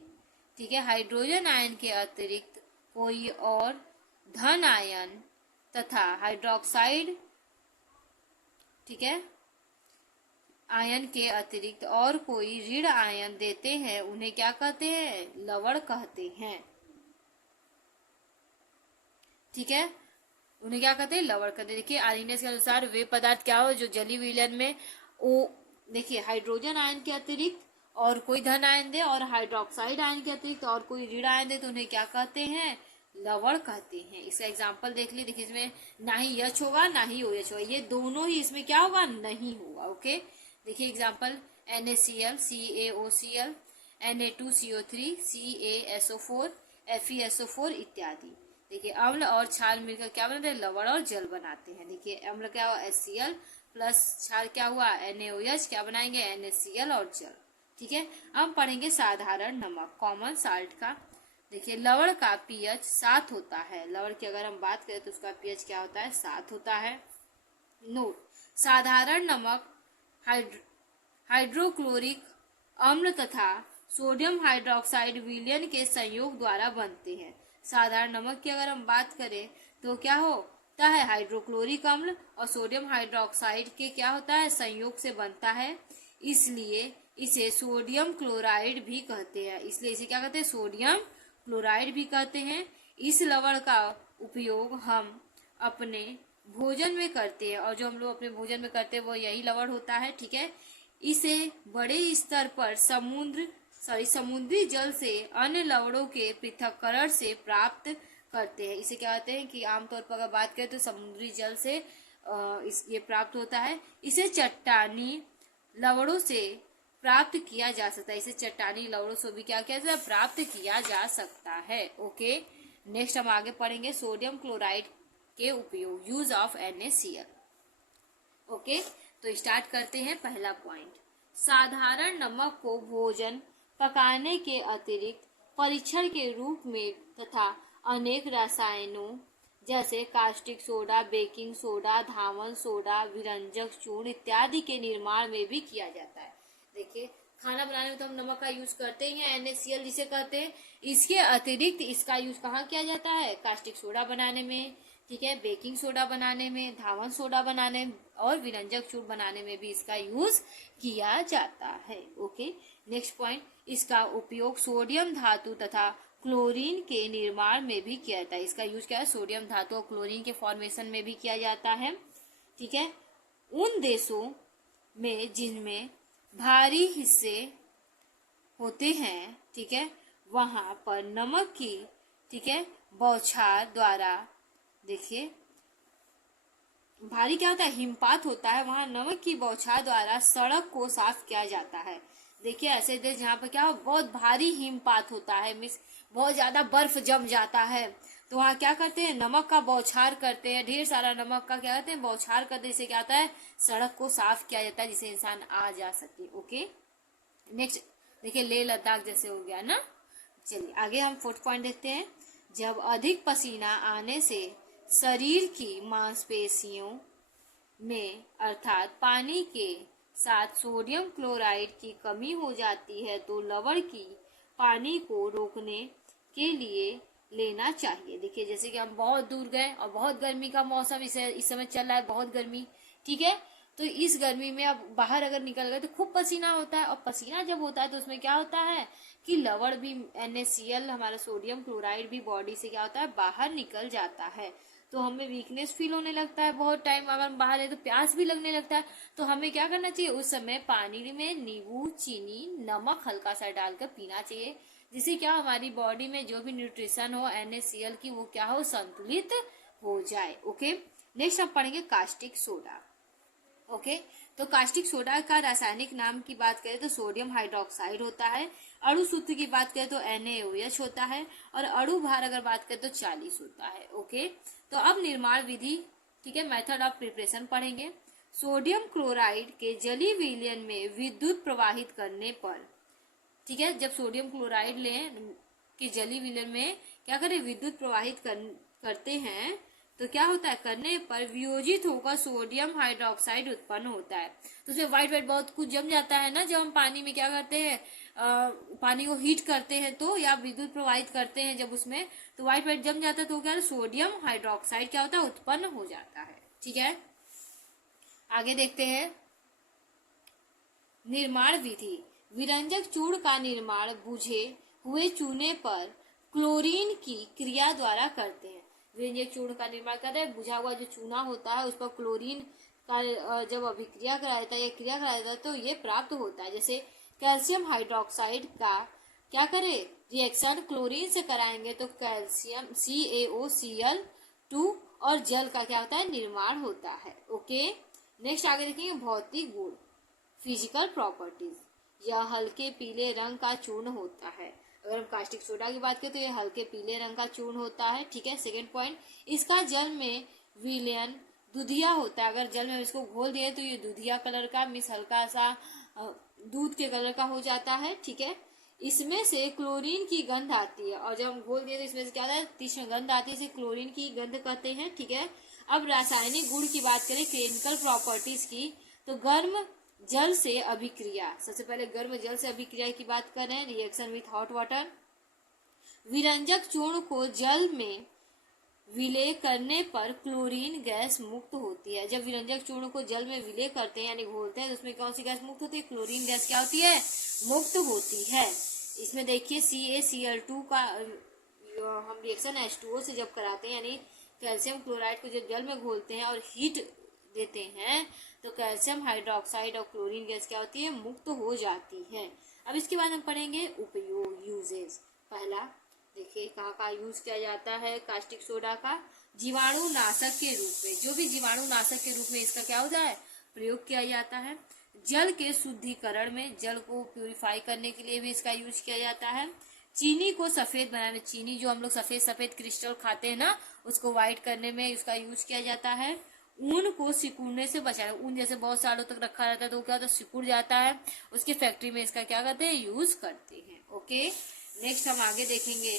ठीक है, हाइड्रोजन आयन के अतिरिक्त कोई और धन आयन तथा हाइड्रोक्साइड, ठीक है, आयन के अतिरिक्त और कोई ऋण आयन देते हैं उन्हें क्या कहते हैं, लवण कहते हैं। ठीक है, उन्हें क्या कहते हैं, लवण कहते हैं। देखिए आर्हेनियस के अनुसार वे पदार्थ क्या हो जो जलीय विलयन में देखिए हाइड्रोजन आयन के अतिरिक्त और कोई धन आयन दे और हाइड्रोक्साइड आयन के अतिरिक्त और कोई ऋण आयन दे तो उन्हें क्या कहते हैं, लवण कहते हैं। इसका एग्जाम्पल देख लीजिए, देखिए इसमें ना ही H होगा ना ही OH होगा, ये दोनों ही इसमें क्या होगा, नहीं होगा। ओके, देखिए example NaCl, CaOCl, Na2CO3, CaSO4, FeSO4 इत्यादि। देखिए अम्ल और क्षार मिलकर क्या बनाते हैं, लवण और जल बनाते हैं। देखिए अम्ल क्या हुआ HCl प्लस क्षार क्या हुआ NaOH, क्या बनाएंगे NaCl और जल। ठीक है, हम पढ़ेंगे साधारण नमक, कॉमन साल्ट का। देखिए लवण का pH 7 होता है। लवण की अगर हम बात करें तो उसका pH क्या होता है, 7 होता है। नोट, साधारण नमक हाइड्रोक्लोरिक अम्ल तथा सोडियम हाइड्रोक्साइड विलयन के संयोग द्वारा बनते हैं। साधारण नमक की अगर हम बात करें तो क्या होता है, हाइड्रोक्लोरिक अम्ल और सोडियम हाइड्रोक्साइड के क्या होता है, संयोग से बनता है, इसलिए इसे सोडियम क्लोराइड भी कहते हैं। इसलिए इसे क्या कहते हैं, सोडियम क्लोराइड भी कहते हैं। इस लवण का उपयोग हम अपने भोजन में करते हैं, और जो हम लोग अपने भोजन में करते हैं वो यही लवण होता है। ठीक है, इसे बड़े स्तर पर समुद्री जल से अन्य लवणों के पृथक्करण से प्राप्त करते हैं। इसे क्या कहते हैं कि आमतौर पर अगर बात करें तो समुद्री जल से ये प्राप्त होता है। इसे चट्टानी लवणों से प्राप्त किया जा सकता है। इसे चट्टानी लवणों से भी क्या किया जाता है, प्राप्त किया जा सकता है। ओके, नेक्स्ट हम आगे पढ़ेंगे सोडियम क्लोराइड के उपयोग, यूज ऑफ NaCl। ओके, तो स्टार्ट करते हैं। पहला पॉइंट, साधारण नमक को भोजन पकाने के अतिरिक्त परीक्षण के रूप में तथा अनेक रसायनों जैसे कास्टिक सोडा, बेकिंग सोडा, धावन सोडा, विरंजक चूर्ण इत्यादि के निर्माण में भी किया जाता है। देखिए खाना बनाने में तो हम नमक का यूज करते ही हैं, NaCl जिसे कहते हैं। इसके अतिरिक्त इसका यूज कहाँ किया जाता है, कास्टिक सोडा बनाने में, ठीक है, बेकिंग सोडा बनाने में, धावन सोडा बनाने और विरंजक चूर्ण बनाने में भी इसका यूज किया जाता है। ओके, नेक्स्ट पॉइंट, इसका उपयोग सोडियम धातु तथा क्लोरीन के निर्माण में भी किया जाता है। इसका यूज क्या है, सोडियम धातु और क्लोरीन के फॉर्मेशन में भी किया जाता है। ठीक है, उन देशों में जिनमें भारी हिस्से होते हैं, ठीक है, वहां पर नमक की, ठीक है, बौछार द्वारा, देखिए भारी क्या होता है, हिमपात होता है, वहां नमक की बौछार द्वारा सड़क को साफ किया जाता है। देखिए ऐसे देश जहाँ पर क्या हो, बहुत भारी हिमपात होता है, मीन्स बहुत ज्यादा बर्फ जम जाता है, तो वहाँ क्या करते हैं, नमक का बौछार करते हैं, ढेर सारा नमक का क्या करते हैं, बौछार करते हैं। इससे क्या होता है, सड़क को साफ किया जाता है जिससे इंसान आ जा सके। ओके, नेक्स्ट देखिए लेह लद्दाख जैसे हो गया ना। चलिए आगे हम 4th पॉइंट देखते हैं, जब अधिक पसीना आने से शरीर की मांसपेशियों में अर्थात पानी के साथ सोडियम क्लोराइड की कमी हो जाती है तो लवण की पानी को रोकने के लिए लेना चाहिए। देखिए जैसे कि हम बहुत दूर गए और बहुत गर्मी का मौसम इस समय चल रहा है, बहुत गर्मी, ठीक है, तो इस गर्मी में अब बाहर अगर निकल गए तो खूब पसीना होता है, और पसीना जब होता है तो उसमें क्या होता है कि लवण भी, NaCl हमारा सोडियम क्लोराइड भी बॉडी से क्या होता है, बाहर निकल जाता है, तो हमें वीकनेस फील होने लगता है। बहुत टाइम अगर हम बाहर है तो प्यास भी लगने लगता है, तो हमें क्या करना चाहिए, उस समय पानी में नींबू, चीनी, नमक हल्का सा डालकर पीना चाहिए, जिससे क्या हमारी बॉडी में जो भी न्यूट्रिशन हो NaCl की वो क्या हो, संतुलित हो जाए। ओके, नेक्स्ट हम पढ़ेंगे कास्टिक सोडा। ओके, तो कास्टिक सोडा का रासायनिक नाम की बात करें तो सोडियम हाइड्रोक्साइड होता है, अणु सूत्र की बात करें तो NaOH होता है, और अणु भार अगर बात करें तो 40 होता है। ओके, तो अब निर्माण विधि, ठीक है, मेथड ऑफ प्रिपरेशन पढ़ेंगे। सोडियम क्लोराइड के जलीय विलयन में विद्युत प्रवाहित करने पर, ठीक है, जब सोडियम क्लोराइड लें कि जलीय विलयन में क्या करें, विद्युत प्रवाहित करते हैं तो क्या होता है, करने पर वियोजित होकर सोडियम हाइड्रोक्साइड उत्पन्न होता है। तो उसमें व्हाइट बहुत कुछ जम जाता है ना, जब हम पानी में क्या करते हैं, पानी को हीट करते हैं तो, या विद्युत प्रवाहित करते हैं जब उसमें, तो व्हाइट जम जाता है, तो क्या है, सोडियम हाइड्रोक्साइड क्या होता है, उत्पन्न हो जाता है। ठीक है, आगे देखते हैं निर्माण विधि। विरंजक चूर्ण का निर्माण बुझे हुए चूने पर क्लोरीन की क्रिया द्वारा करते हैं। विरंजक चूर्ण का निर्माण करते हैं, बुझा हुआ जो चूना होता है उस पर क्लोरीन का जब अभिक्रिया करा जाता है या क्रिया करा जाता है तो ये प्राप्त होता है। जैसे कैल्शियम हाइड्रोक्साइड का क्या करे, रिएक्शन क्लोरीन से कराएंगे तो कैल्शियम CaOCl2 और जल का क्या होता है, निर्माण होता है। ओके, नेक्स्ट आगे देखेंगे भौतिक गुण, फिजिकल प्रॉपर्टीज। यह हल्के पीले रंग का चूर्ण होता है। अगर हम कास्टिक सोडा की बात करें तो ये हल्के पीले रंग का चूर्ण होता है। ठीक है, सेकेंड पॉइंट, इसका जल में विलयन दूधिया होता है। अगर जल में इसको घोल दिए तो ये दूधिया कलर का, मिस हल्का सा दूध के कलर का हो जाता है। ठीक है, इसमें से क्लोरीन की गंध आती है, और जब हम घोल दिए तो इसमें से क्या होता है, तीक्ष्ण गंध आती है, इसे क्लोरीन की गंध कहते हैं। ठीक है, अब रासायनिक गुण की बात करें, केमिकल प्रॉपर्टीज की, तो गर्म जल से अभिक्रिया, सबसे पहले गर्म जल से अभिक्रिया की बात कर रहे हैं, रिएक्शन विथ हॉट वाटर। विरंजक चूर्ण को जल में विलय करने पर क्लोरीन गैस मुक्त होती है। जब विरंजक चूर्ण को जल में विलय करते हैं यानी घोलते हैं तो उसमें कौन सी गैस मुक्त होती है, क्लोरीन गैस क्या होती है, मुक्त होती है। इसमें देखिए CaCl2 का हम रिएक्शन H2O से जब कराते हैं, यानी कैल्शियम क्लोराइड को जब जल में घोलते हैं और हीट देते हैं तो कैल्शियम हाइड्रोक्साइड और क्लोरीन गैस क्या होती है, मुक्त हो जाती है। अब इसके बाद हम पढ़ेंगे उपयोग, यूजेस। पहला देखिए कहाँ यूज किया जाता है कास्टिक सोडा का, जीवाणु नाशक के रूप में। जो भी जीवाणु नाशक के रूप में इसका क्या होता है, प्रयोग किया जाता है। जल के शुद्धिकरण में, जल को प्यूरिफाई करने के लिए भी इसका यूज किया जाता है। चीनी को सफेद बनाने, चीनी जो हम लोग सफेद सफेद क्रिस्टल खाते हैं ना, उसको व्हाइट करने में इसका यूज किया जाता है। ऊन को सिकुड़ने से बचाना, ऊन जैसे बहुत सालों तक रखा रहता है तो क्या होता है, सिकुड़ जाता है, उसकी फैक्ट्री में इसका क्या करते हैं, यूज करते हैं। ओके, नेक्स्ट हम आगे देखेंगे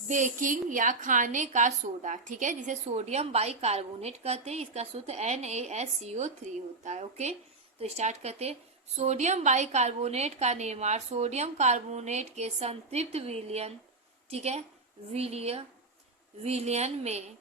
बेकिंग या खाने का सोडा। ठीक है, जिसे सोडियम बाइकार्बोनेट कहते हैं, इसका सूत्र NaSCO3 होता है। ओके, तो स्टार्ट करते हैं। सोडियम बाइकार्बोनेट का निर्माण सोडियम कार्बोनेट के संतृप्त विलयन, ठीक है, विलयन में,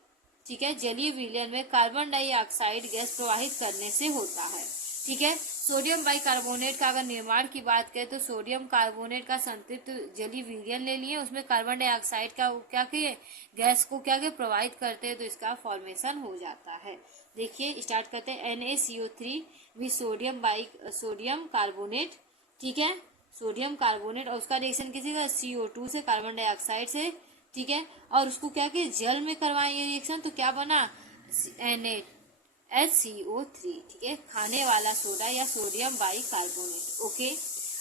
ठीक है, जलीय विलयन में कार्बन डाइऑक्साइड गैस प्रवाहित करने से होता है। ठीक है, सोडियम बाइकार्बोनेट का अगर निर्माण की बात करें तो सोडियम कार्बोनेट का संतृप्त जलीय विलयन ले लिए, उसमें कार्बन डाइऑक्साइड का क्या किए, गैस को क्या किए, प्रवाहित करते हैं, तो इसका फॉर्मेशन हो जाता है। देखिए स्टार्ट करते हैं, NaCO3 विद सोडियम कार्बोनेट। ठीक है, सोडियम कार्बोनेट, और उसका रिएक्शन किसी का CO2 से, कार्बन डाइऑक्साइड से। ठीक है, और उसको क्या किया, जल में करवाए ये रिएक्शन, तो क्या बना, NaHCO3। ठीक है, खाने वाला सोडा या सोडियम बाइकार्बोनेट। ओके,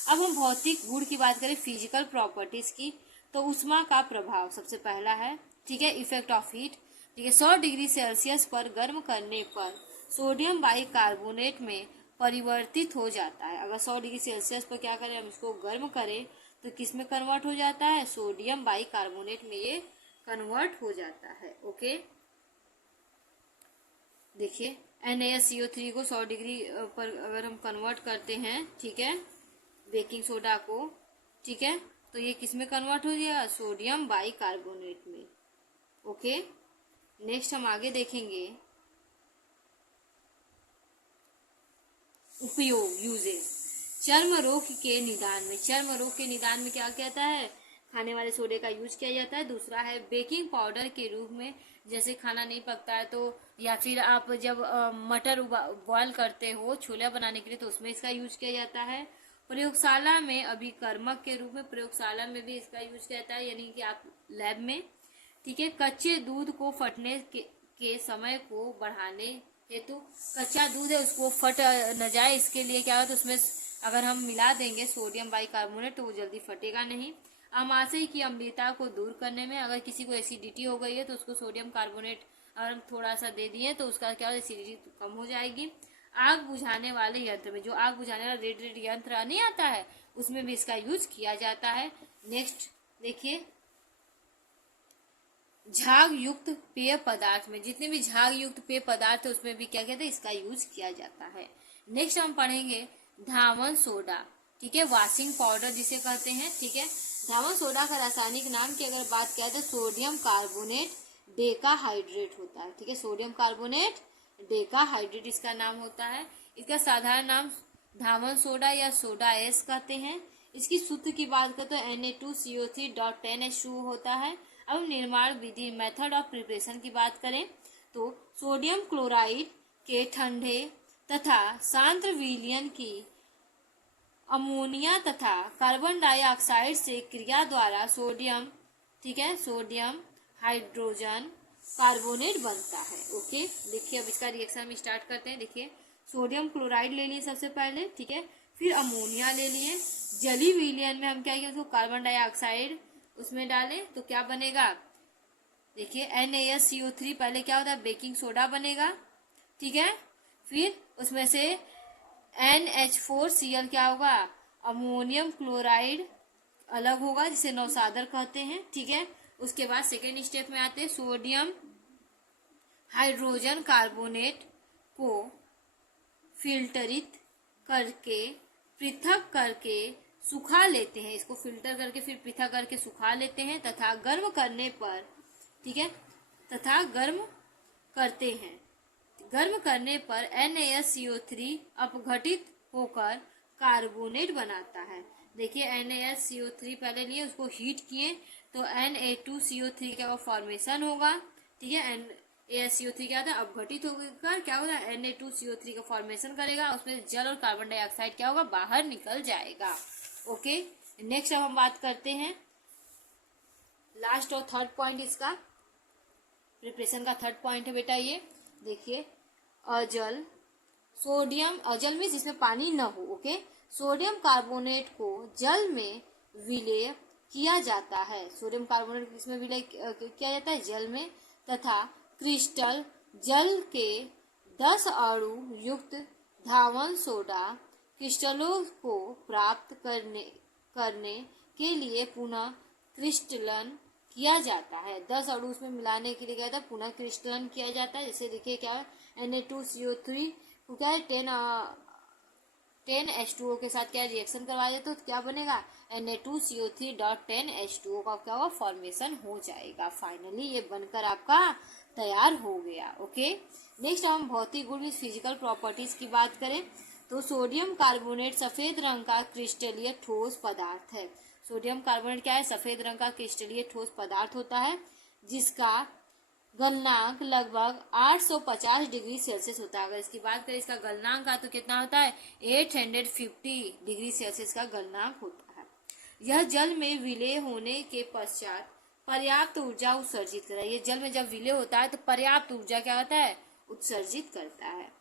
अब हम भौतिक गुण की बात करें, फिजिकल प्रॉपर्टीज की, तो ऊष्मा का प्रभाव सबसे पहला है। ठीक है, इफेक्ट ऑफ हीट। ठीक है, 100 डिग्री सेल्सियस पर गर्म करने पर सोडियम बाइकार्बोनेट में परिवर्तित हो जाता है। अगर 100 डिग्री सेल्सियस पर क्या करें, हम इसको गर्म करें तो किस में कन्वर्ट हो जाता है, सोडियम बाइकार्बोनेट में ये कन्वर्ट हो जाता है। ओके, देखिए NaSCO3 को 100 डिग्री पर अगर हम कन्वर्ट करते हैं, ठीक है, बेकिंग सोडा को, ठीक है, तो ये किस में कन्वर्ट हो जाएगा, सोडियम बाइकार्बोनेट में। ओके, नेक्स्ट हम आगे देखेंगे उपयोग, यूजेस। चर्म रोग के निदान में, चर्म रोग के निदान में क्या कहता है, खाने वाले सोडे का यूज किया जाता है। दूसरा है बेकिंग पाउडर के रूप में, जैसे खाना नहीं पकता है तो, या फिर आप जब मटर बॉयल करते हो छोले बनाने के लिए, तो उसमें इसका यूज किया जाता है। प्रयोगशाला में अभिकर्मक के रूप में, प्रयोगशाला में भी इसका यूज किया जाता है, यानी कि आप लैब में। ठीक है, कच्चे दूध को फटने के समय को बढ़ाने हेतु, कच्चा दूध है उसको फट न जाए इसके लिए क्या होता है, उसमें अगर हम मिला देंगे सोडियम बाइकार्बोनेट तो वो जल्दी फटेगा नहीं। अमाशय की अम्लता को दूर करने में, अगर किसी को एसिडिटी हो गई है तो उसको सोडियम कार्बोनेट अगर हम थोड़ा सा दे दिए तो उसका क्या एसिडिटी कम हो जाएगी। आग बुझाने वाले यंत्र में, जो आग बुझाने वाला रेड रेड यंत्र नहीं आता है, उसमें भी इसका यूज किया जाता है। नेक्स्ट देखिए, झाग युक्त पेय पदार्थ में, जितने भी झाग युक्त पेय पदार्थ है उसमें भी क्या कहते हैं, इसका यूज किया जाता है। नेक्स्ट हम पढ़ेंगे धावन सोडा। ठीक है, वॉशिंग पाउडर जिसे कहते हैं। ठीक है, धावन सोडा का रासायनिक नाम की अगर बात करें तो सोडियम कार्बोनेट डेकाहाइड्रेट होता है। ठीक है, सोडियम कार्बोनेट डेकाहाइड्रेट इसका नाम होता है। इसका साधारण नाम धावन सोडा या सोडा एस कहते हैं। इसकी सूत्र की बात करें तो Na2CO3.10H2O होता है। अब निर्माण विधि, मेथड ऑफ प्रिपरेशन की बात करें तो सोडियम क्लोराइड के ठंडे तथा शांत विलयन की अमोनिया तथा कार्बन डाइऑक्साइड से क्रिया द्वारा सोडियम, ठीक है, सोडियम हाइड्रोजन कार्बोनेट बनता है। ओके, देखिए अब इसका रिएक्शन हम स्टार्ट करते हैं। देखिए सोडियम क्लोराइड ले लिए सबसे पहले, ठीक है, फिर अमोनिया ले लिए, जली विलयन में हम क्या किया, उसको कार्बन डाइऑक्साइड उसमें डालें तो क्या बनेगा, देखिए NaSCO3 पहले क्या होता है, बेकिंग सोडा बनेगा, ठीक है। फिर उसमें से NH4Cl क्या होगा, अमोनियम क्लोराइड अलग होगा, जिसे नौसादर कहते हैं, ठीक है। उसके बाद सेकेंड स्टेप में आते हैं, सोडियम हाइड्रोजन कार्बोनेट को फिल्टरित करके पृथक करके सुखा लेते हैं, इसको फिल्टर करके फिर पृथक करके सुखा लेते हैं तथा गर्म करने पर, ठीक है, तथा गर्म करते हैं, गर्म करने पर NaSCO3 अपघटित होकर कार्बोनेट बनाता है। देखिए NaSCO3 पहले लिए, उसको हीट किए तो Na2CO3 का फॉर्मेशन होगा, ठीक है। NaSCO3 क्या होता है, अपघटित होकर क्या होगा, Na2CO3 का फॉर्मेशन करेगा, उसमें जल और कार्बन डाइऑक्साइड क्या होगा, बाहर निकल जाएगा। ओके, नेक्स्ट अब हम बात करते हैं लास्ट और थर्ड पॉइंट, इसका प्रिपरेशन का थर्ड पॉइंट है बेटा ये, देखिए अजल, सोडियम, अजल में जिसमें पानी न हो, ओके, सोडियम कार्बोनेट को जल में विलय किया जाता है, सोडियम कार्बोनेट किसमें विलय किया जाता है, जल में, तथा क्रिस्टल जल के 10 अणु युक्त धावन सोडा क्रिस्टलों को प्राप्त करने के लिए पुनः क्रिस्टलन किया जाता है। 10 अणु उसमें मिलाने के लिए क्या था, पुनः क्रिस्टलन किया जाता है। जैसे देखिए क्या है, Na2CO3 को क्या है 10H2O के साथ क्या रिएक्शन करवा देते तो क्या बनेगा, Na2CO3.10H2O का क्या होगा, फॉर्मेशन हो जाएगा। फाइनली ये बनकर आपका तैयार हो गया। ओके, नेक्स्ट हम भौतिक गुण फिजिकल प्रॉपर्टीज की बात करें तो सोडियम कार्बोनेट सफेद रंग का क्रिस्टलीय ठोस पदार्थ है। सोडियम कार्बोनेट क्या है, सफेद रंग का क्रिस्टलीय ठोस पदार्थ होता है, जिसका गलनांक लगभग 850 डिग्री सेल्सियस होता है। अगर इसकी बात करें इसका गलनांक का तो कितना होता है, 850 डिग्री सेल्सियस का गलनांक होता है। यह जल में विलय होने के पश्चात पर्याप्त ऊर्जा उत्सर्जित करता है। ये जल में जब विलय होता है तो पर्याप्त ऊर्जा क्या होता है, उत्सर्जित करता है।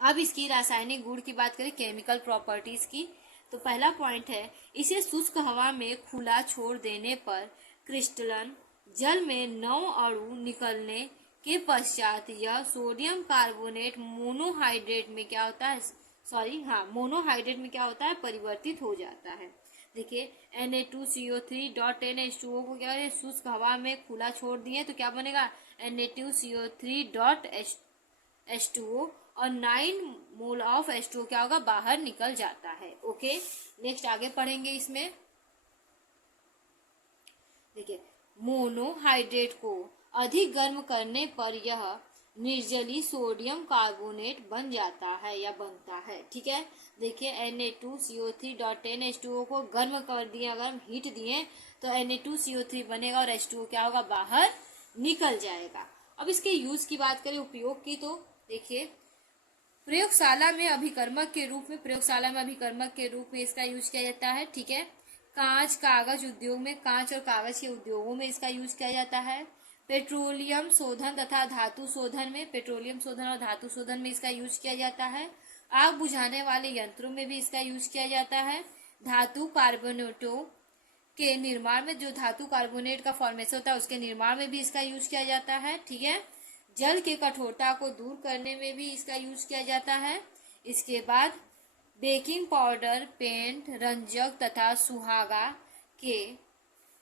अब इसकी रासायनिक गुण की बात करें, केमिकल प्रॉपर्टीज की, तो पहला पॉइंट है, इसे शुष्क हवा में खुला छोड़ देने पर क्रिस्टलन जल में 9 अणु निकलने के पश्चात यह सोडियम कार्बोनेट मोनोहाइड्रेट में क्या होता है, मोनोहाइड्रेट में क्या होता है, परिवर्तित हो जाता है। देखिए Na2CO3.NH2O को क्या है, शुष्क हवा में खुला छोड़ दिए तो क्या बनेगा, Na2CO3.H2O और 9 मोल ऑफ H2O क्या होगा, बाहर निकल जाता है। ओके, नेक्स्ट आगे पढ़ेंगे इसमें। देखिए मोनोहाइड्रेट को अधिक गर्म करने पर यह निर्जली सोडियम कार्बोनेट बन जाता है या बनता है, ठीक है। देखिए Na2CO3.10H2O को गर्म कर दिए, अगर हम हीट दिए तो Na2CO3 बनेगा और H2O क्या होगा, बाहर निकल जाएगा। अब इसके यूज की बात करें, उपयोग की, तो देखिए प्रयोगशाला में अभिकर्मक के रूप में इसका यूज किया जाता है, ठीक है। कांच कागज उद्योग में, कांच और कागज के उद्योगों में इसका यूज किया जाता है। पेट्रोलियम शोधन तथा धातु शोधन में, पेट्रोलियम शोधन और धातु शोधन में इसका यूज किया जाता है। आग बुझाने वाले यंत्रों में भी इसका यूज किया जाता है। धातु कार्बोनेटों के निर्माण में, जो धातु कार्बोनेट का फॉर्मेशन होता है उसके निर्माण में भी इसका यूज किया जाता है, ठीक है। जल के कठोरता को दूर करने में भी इसका यूज किया जाता है। इसके बाद बेकिंग पाउडर, पेंट, रंजक तथा सुहागा के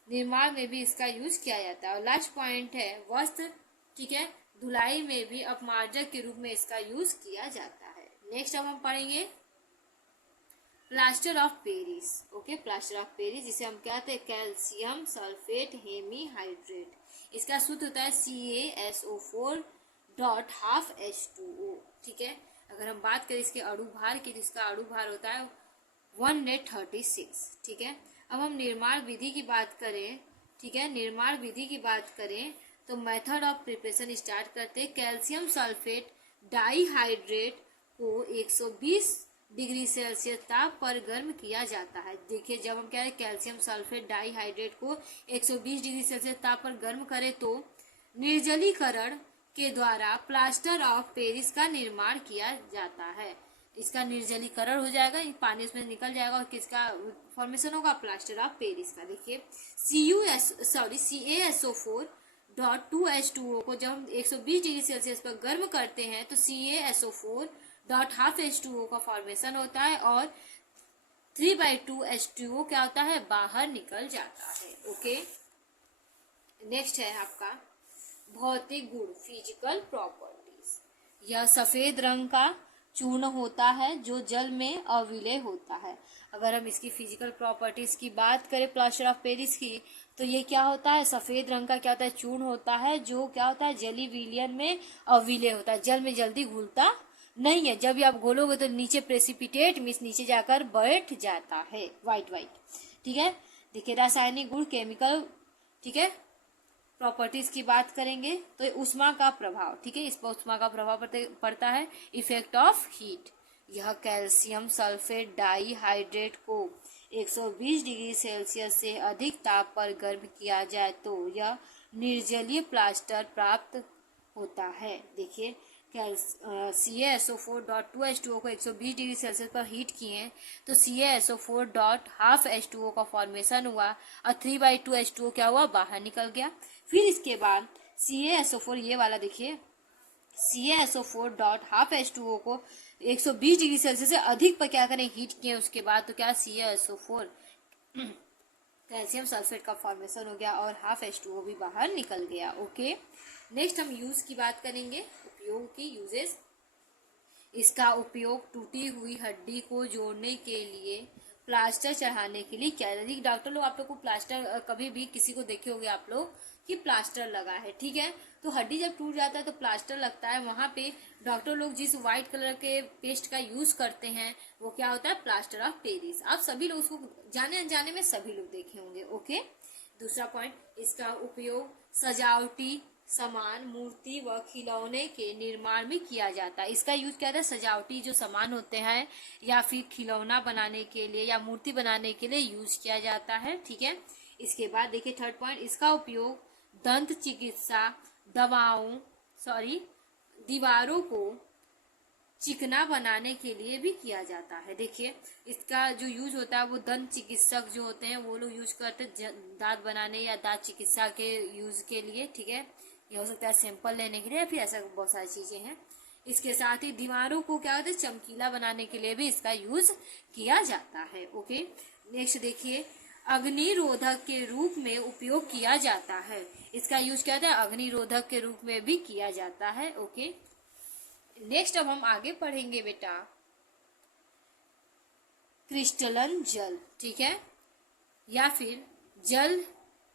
निर्माण में भी इसका यूज किया जाता है। और लास्ट पॉइंट है वस्त्र, ठीक है, धुलाई में भी अपमार्जक के रूप में इसका यूज किया जाता है। नेक्स्ट अब हम पढ़ेंगे plaster of Paris. Okay, plaster of Paris जिसे हम कहते हैं कैल्शियम सल्फेट हेमीहाइड्रेट। इसका सूत्र होता है CaSO4.12H2O, ठीक है। अगर हम बात करें इसके अणु भार की तो इसका अणु भार होता है 136, ठीक है। अब हम निर्माण विधि की बात करें, ठीक है, निर्माण विधि की बात करें तो मेथड ऑफ प्रिपरेशन स्टार्ट करते हैं। कैल्शियम सल्फेट डाइहाइड्रेट को 120 डिग्री सेल्सियस ताप पर गर्म किया जाता है। देखिए जब हम क्या है कैल्शियम सल्फेट डाइहाइड्रेट को 120 डिग्री सेल्सियस ताप पर गर्म करें तो निर्जलीकरण के द्वारा प्लास्टर ऑफ पेरिस का निर्माण किया जाता है। इसका निर्जलीकरण हो जाएगा, ये पानी उसमें निकल जाएगा और किसका फॉर्मेशन होगा, प्लास्टर ऑफ पेरिस का। देखिए CaSO4.2H2O को जब हम 120 डिग्री सेल्सियस पर गर्म करते हैं तो CaSO4.12H2O का फॉर्मेशन होता है और 3/2H2O क्या होता है, बाहर निकल जाता है। ओके, नेक्स्ट है आपका भौतिक गुण, फिजिकल प्रॉपर्टीज। यह सफेद रंग का चूर्ण होता है जो जल में अविलय होता है। अगर हम इसकी फिजिकल प्रॉपर्टीज की बात करें प्लास्टर ऑफ पेरिस की, तो ये क्या होता है, सफेद रंग का क्या होता है, चूर्ण होता है जो क्या होता है, जलीय विलयन में अविलय होता है, जल में जल्दी घुलता नहीं है। जब भी आप घोलोगे तो नीचे प्रेसिपिटेट मीन्स नीचे जाकर बैठ जाता है, व्हाइट। ठीक है, देखिए रासायनिक गुण, केमिकल, ठीक है, प्रॉपर्टीज की बात करेंगे तो उष्मा का प्रभाव, ठीक है, इस पर उष्मा का प्रभाव पड़ता है। इफेक्ट ऑफ हीट, यह कैल्शियम सल्फेट डाइहाइड्रेट को 120 डिग्री सेल्सियस से अधिक ताप पर गर्म किया जाए तो यह निर्जलीय प्लास्टर प्राप्त होता है। देखिए CaSO4.2H2O को 120 डिग्री सेल्सियस पर हीट किए तो CaSO4.12H2O का फॉर्मेशन हुआ और 3/2H2O क्या हुआ, बाहर निकल गया। फिर इसके बाद CaSO4, ये वाला देखिए, CaSO4.12H2O को 120 डिग्री सेल्सियस से अधिक पर क्या करें, हीट किए, उसके बाद तो क्या CaSO4 कैल्शियम सल्फेट का फॉर्मेशन हो गया और ½ H2O भी बाहर निकल गया। ओके, नेक्स्ट हम यूज की बात करेंगे, उपयोग की यूजेस। इसका उपयोग टूटी हुई हड्डी को जोड़ने के लिए, प्लास्टर चढ़ाने के लिए किया जाता है। डॉक्टर लोग, आप लोग को प्लास्टर, कभी भी किसी को देखे होंगे आप लोग कि प्लास्टर लगा है, ठीक है, तो हड्डी जब टूट जाता है तो प्लास्टर लगता है, वहां पे डॉक्टर लोग जिस व्हाइट कलर के पेस्ट का यूज करते हैं वो क्या होता है, प्लास्टर ऑफ पेरिस। आप सभी लोग उसको जाने अनजाने में सभी लोग देखे होंगे। ओके, दूसरा पॉइंट, इसका उपयोग सजावटी सामान, मूर्ति व खिलौने के निर्माण में किया जाता है। इसका यूज क्या है, सजावटी जो सामान होते हैं या फिर खिलौना बनाने के लिए या मूर्ति बनाने के लिए यूज किया जाता है। ठीक है, इसके बाद देखिए थर्ड पॉइंट, इसका उपयोग दंत चिकित्सा दीवारों को चिकना बनाने के लिए भी किया जाता है। देखिए इसका जो यूज होता है वो दंत चिकित्सक जो होते हैं वो लोग यूज करते हैं दांत बनाने या दांत चिकित्सा के यूज के लिए। ठीक है, ये हो सकता है सैंपल लेने के लिए या फिर ऐसा बहुत सारी चीजें हैं। इसके साथ ही दीवारों को क्या होता है, चमकीला बनाने के लिए भी इसका यूज किया जाता है। ओके, नेक्स्ट देखिए, अग्निरोधक के रूप में उपयोग किया जाता है। इसका यूज क्या होता है, अग्निरोधक के रूप में भी किया जाता है। ओके, नेक्स्ट अब हम आगे पढ़ेंगे बेटा क्रिस्टलन जल, ठीक है, या फिर जल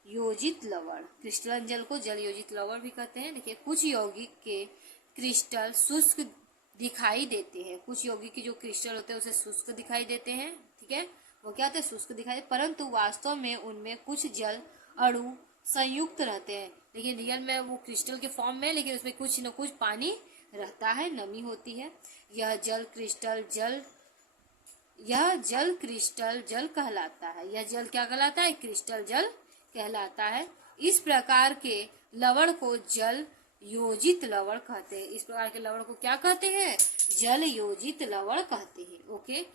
योजित लवण। क्रिस्टलन जल को जल योजित लवण भी कहते हैं। देखिए कुछ यौगिक के क्रिस्टल शुष्क दिखाई देते हैं, कुछ यौगिक के जो क्रिस्टल होते हैं उसे शुष्क दिखाई देते हैं। ठीक है, वो क्या होते हैं, शुष्क दिखाई, परंतु वास्तव में उनमें कुछ जल अणु संयुक्त रहते हैं। लेकिन रियल में वो क्रिस्टल के फॉर्म में, लेकिन उसमें कुछ न कुछ पानी रहता है, नमी होती है। यह जल क्रिस्टल जल कहलाता है। यह जल क्या कहलाता है, क्रिस्टल जल कहलाता है। इस प्रकार के लवण को जल योजित लवण कहते हैं। इस प्रकार के लवण को क्या कहते हैं, जल योजित लवण कहते हैं। ओके,